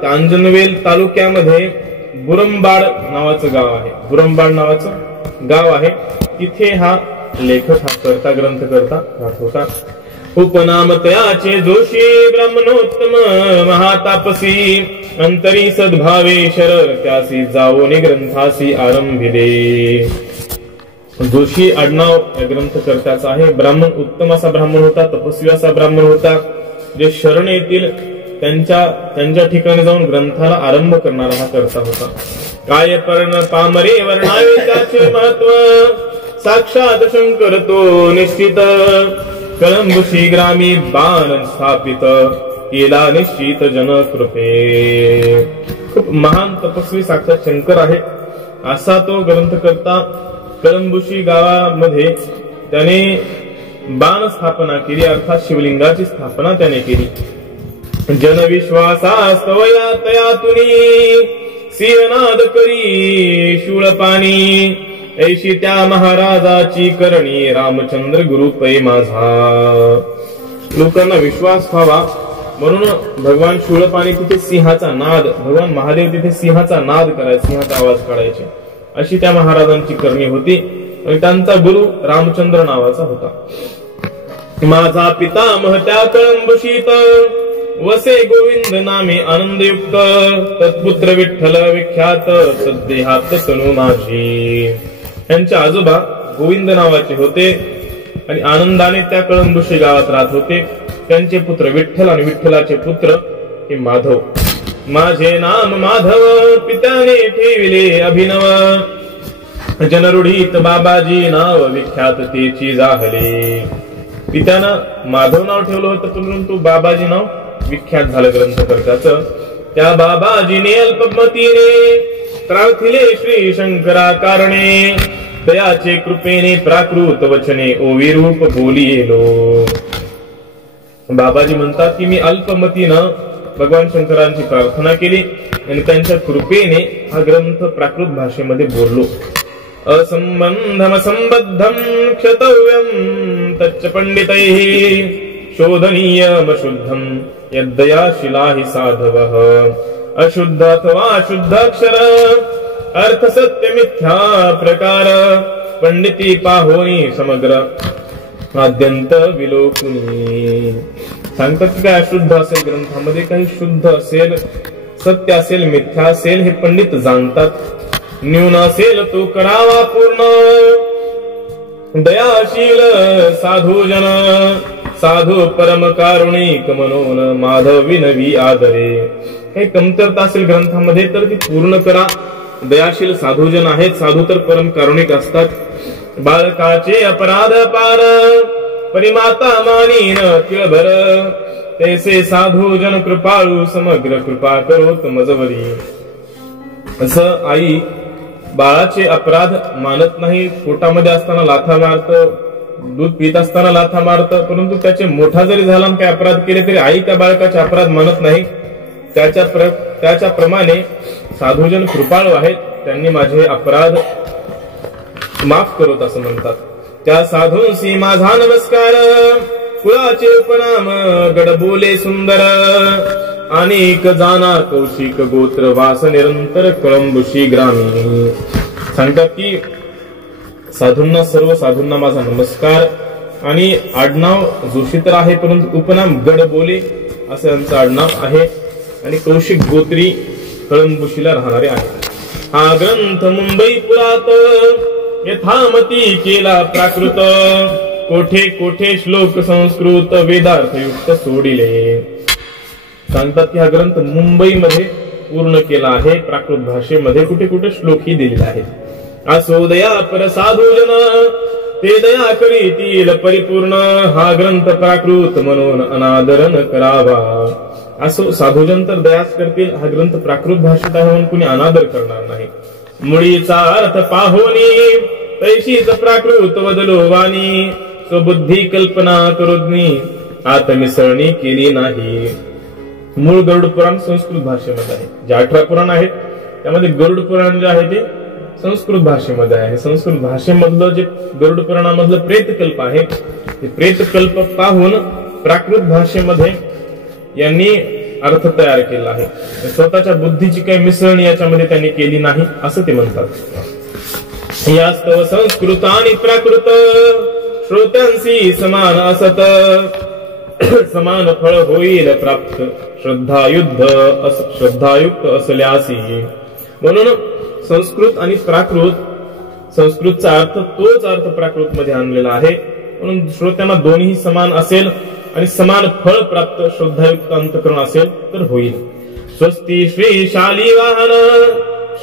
त्या अंजनवेल तालुक्यामध्ये बुरंबाड नावाचं गाव आहे. बुरंबाड नावाचं गाव आहे. तिथे हा लेखक, हा करता, ग्रंथकर्ता राहत होता. उपनाम तयाचे जोशी ब्राह्मणोत्तम महातापसी, अंतरी सद्भावे शरर त्यासी जावोनी ग्रंथासी आरंभिले. जोशी आडनाव या ग्रंथकर्त्याचा आहे. ब्राह्मण, उत्तम असा ब्राह्मण होता, तपस्वी असा ब्राह्मण होता. जे शरण येतील त्यांच्या ठिकाणी जाऊन ग्रंथाला आरंभ करणारा हा करता होता. काय पर्ण पामरे वर्णावे त्याचे महत्व, साक्षात शंकर तो निश्चित. कळंबुशी ग्रामी बाण स्थापित, केला निश्चित जन कृपे. खूप महान तपस्वी साक्षात शंकर आहे असा तो ग्रंथकर्ता. कळंबुशी गावामध्ये त्याने बाण स्थापना केली, अर्थात शिवलिंगाची स्थापना त्याने केली. जनविश्वासास्तवया तयातुनी, सिंहनाद करी शूळपाणी. ऐशी त्या महाराजाची करणी, रामचंद्र गुरु पै माझा. लोकांना विश्वास व्हावा म्हणून भगवान शूळपाणी तिथे सिंहाचा नाद, भगवान महादेव तिथे सिंहाचा नाद करायचे, सिंहाचा आवाज काढायचे, अशी त्या महाराजांची करणी होती. आणि त्यांचा गुरु रामचंद्र नावाचा होता. माझा पितामह त्या कळंबुशीत, वसे गोविंद नामे आनंदयुक्त. तत्पुत्र विठ्ठल विख्यात, तद्देहात तनु माझी. त्यांचे आजोबा गोविंद नावाचे होते आणि आनंदाने त्या कळंबुशी गावात राहत होते. त्यांचे पुत्र विठ्ठल आणि विठ्ठलाचे पुत्र हे माधव. माझे नाम माधव, पित्याने ठेविले अभिनव. जनरूढीत बाबाजी नाव, विख्यात तेची जाहले. पित्यानं माधव नाव ठेवलं होतं, परंतु बाबाजी नाव विख्यात झालं ग्रंथकर्त्याचं. त्या बाबाजीने अल्पमतीने, प्रार्थिले श्री शंकरा कारणे. दयाचे कृपेने प्राकृत वचने, ओवी रूप बोलिलो. बाबाजी म्हणतात की मी अल्पमतीनं भगवान शंकरांची प्रार्थना केली आणि त्यांच्या कृपेने हा ग्रंथ प्राकृत भाषेमध्ये बोललो. असंबंधम संबद्धम क्षतव्यम तच्च पंडितैः, शोधनीयम शुद्धम यद्दयाशिला हि साधवः. अशुद्ध अथवा अशुद्ध अक्षर, अर्थ सत्य मिथ्या प्रकार. पंडिती पाहोनी समग्र, आद्यंत विलोकुनी. सांगतात की काय अशुद्ध असेल ग्रंथामध्ये, काही शुद्ध असेल, सत्य असेल, मिथ्या असेल, हे पंडित जाणतात. न्यून असेल तो करावा पूर्ण, दयाशील साधू जन. साधू परम कारुणिक म्हणून, माधव विनवी आदरे. काही कमतरता असेल ग्रंथामध्ये तर ती पूर्ण करा. दयाशील साधूजन आहेत, साधू तर परम कारुणिक असतात. बालकाचे अपराध पार, परिमाता मानीन तिळभर. तैसे साधूजन कृपाळू, समग्र कृपा करोत मजवरी. असं आई बाळाचे अपराध मानत नाही. पोटामध्ये असताना लाथा मारत, दूध पित असताना लाथा मारत, परंतु त्याचे मोठा जरी झाला काही अपराध केले तरी आई त्या बाळकाचे अपराध मानत नाही. त्याच्याप्रमाणे साधूजन कृपाळू आहेत, त्यांनी माझे अपराध माफ करोत असं म्हणतात. त्या साधूंसी माझा नमस्कार, कुळाचे उपनाम गड बोले सुंदर. अनेक जाना कौशिक गोत्र, वास निरंतर कळंबुशी ग्रामी. सांगतात की साधूंना, सर्व साधूंना माझा नमस्कार. आणि आडनाव जोशी तर आहे, परंतु उपनाम गड बोले असं यांचं आडनाव आहे. आणि कौशिक गोत्री कळंबुशीला राहणारे आहेत. हा ग्रंथ मुंबई पुरात, यथामती केला प्राकृत. कोठे कोठे श्लोक संस्कृत, वेदार्थ युक्त सोडिले. सांगतात की हा ग्रंथ मुंबईमध्ये पूर्ण केला आहे, प्राकृत भाषेमध्ये कुठे कुठे श्लोकही दिलेले आहेत. असो दया पर साधूजन, ते दया करीतील परिपूर्ण. हा ग्रंथ प्राकृत म्हणून अनादरण करावा. असो साधूजन तर दयाच करतील, हा ग्रंथ प्राकृत भाषेत आहे म्हणून कुणी अनादर करणार नाही. मुळीचा अर्थ पाहोनी तैशीच प्राकृत बदलो वाणी स्वबुद्धी कल्पना करुज्ञी आत्मिसरणी केली नाही. मूळ गरुड पुराण संस्कृत भाषेमध्ये आहे. जे 18 पुराण आहेत त्यामध्ये गरुड पुराण जे आहे ते संस्कृत भाषेमध्ये आहे. संस्कृत भाषेमधलं जे गरुड पुराणामधलं प्रेतकल्प आहे ते प्रेतकल्प पाहून प्राकृत भाषेमध्ये यांनी अर्थ तयार केला आहे. स्वतःच्या बुद्धीची काही मिसळण याच्यामध्ये त्यांनी केली नाही असं ते म्हणतात. यास्तव संस्कृत आणि प्राकृत श्रोत्यांशी समान असत समान फळ होईल प्राप्त श्रद्धायुक्त असल्यासी. म्हणून संस्कृत आणि प्राकृत संस्कृतचा अर्थ तोच अर्थ प्राकृत मध्ये आणलेला आहे. म्हणून श्रोत्यांना दोन्ही समान असेल आणि समान फळ प्राप्त श्रद्धायुक्त अंतःकरण असेल तर होईल. स्वस्ती श्री शालिवाहन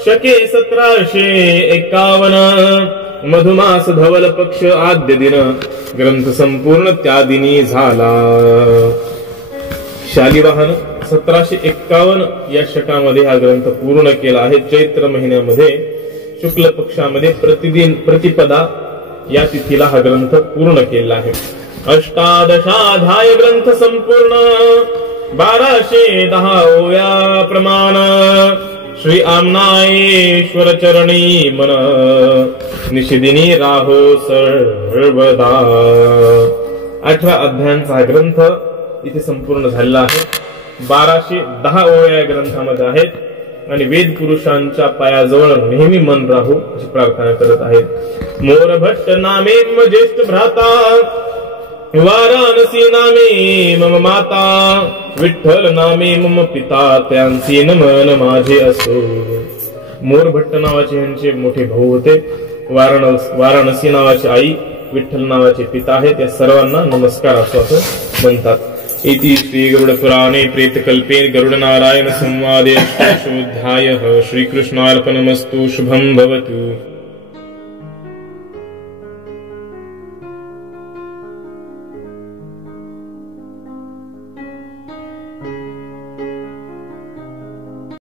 शके 1751 मधुमास धवल पक्ष आद्य दिन ग्रंथ संपूर्ण त्या दिनी झाला. शालिवाहन 1751 या शकामध्ये हा ग्रंथ पूर्ण केला आहे. चैत्र महिन्यामध्ये शुक्ल पक्षामध्ये प्रतिपदा या तिथीला हा ग्रंथ पूर्ण केला आहे. 18 ग्रंथ संपूर्ण 1210 ओव्या प्रमाण श्री आमनाईश्वर चरणी मन निषिदिनी राहो सर्वदा. 18 अध्यायांचा हा ग्रंथ इथे संपूर्ण झालेला आहे. 1210 ओव्या या ग्रंथामध्ये आहेत आणि वेद पुरुषांच्या पायाजवळ नेहमी मन राहू अशी प्रार्थना करत आहेत. मोरभट्ट नामे मम ज्येष्ठ भ्राता वाराणसी नामे मम माता विठ्ठल नामे मम पिता त्यांचे नमन माझे असो. मोरभट्ट नावाचे यांचे मोठे भाऊ होते. वाराणसी नावाची आई, विठ्ठल नावाचे पिता आहेत. या सर्वांना नमस्कार असो असं म्हणतात. इति श्री गरुड पुराणे प्रेतकल्पे गरुड नारायण संवादे 8 अध्यायः. श्रीकृष्णार्पणमस्तु. शुभं भवतु.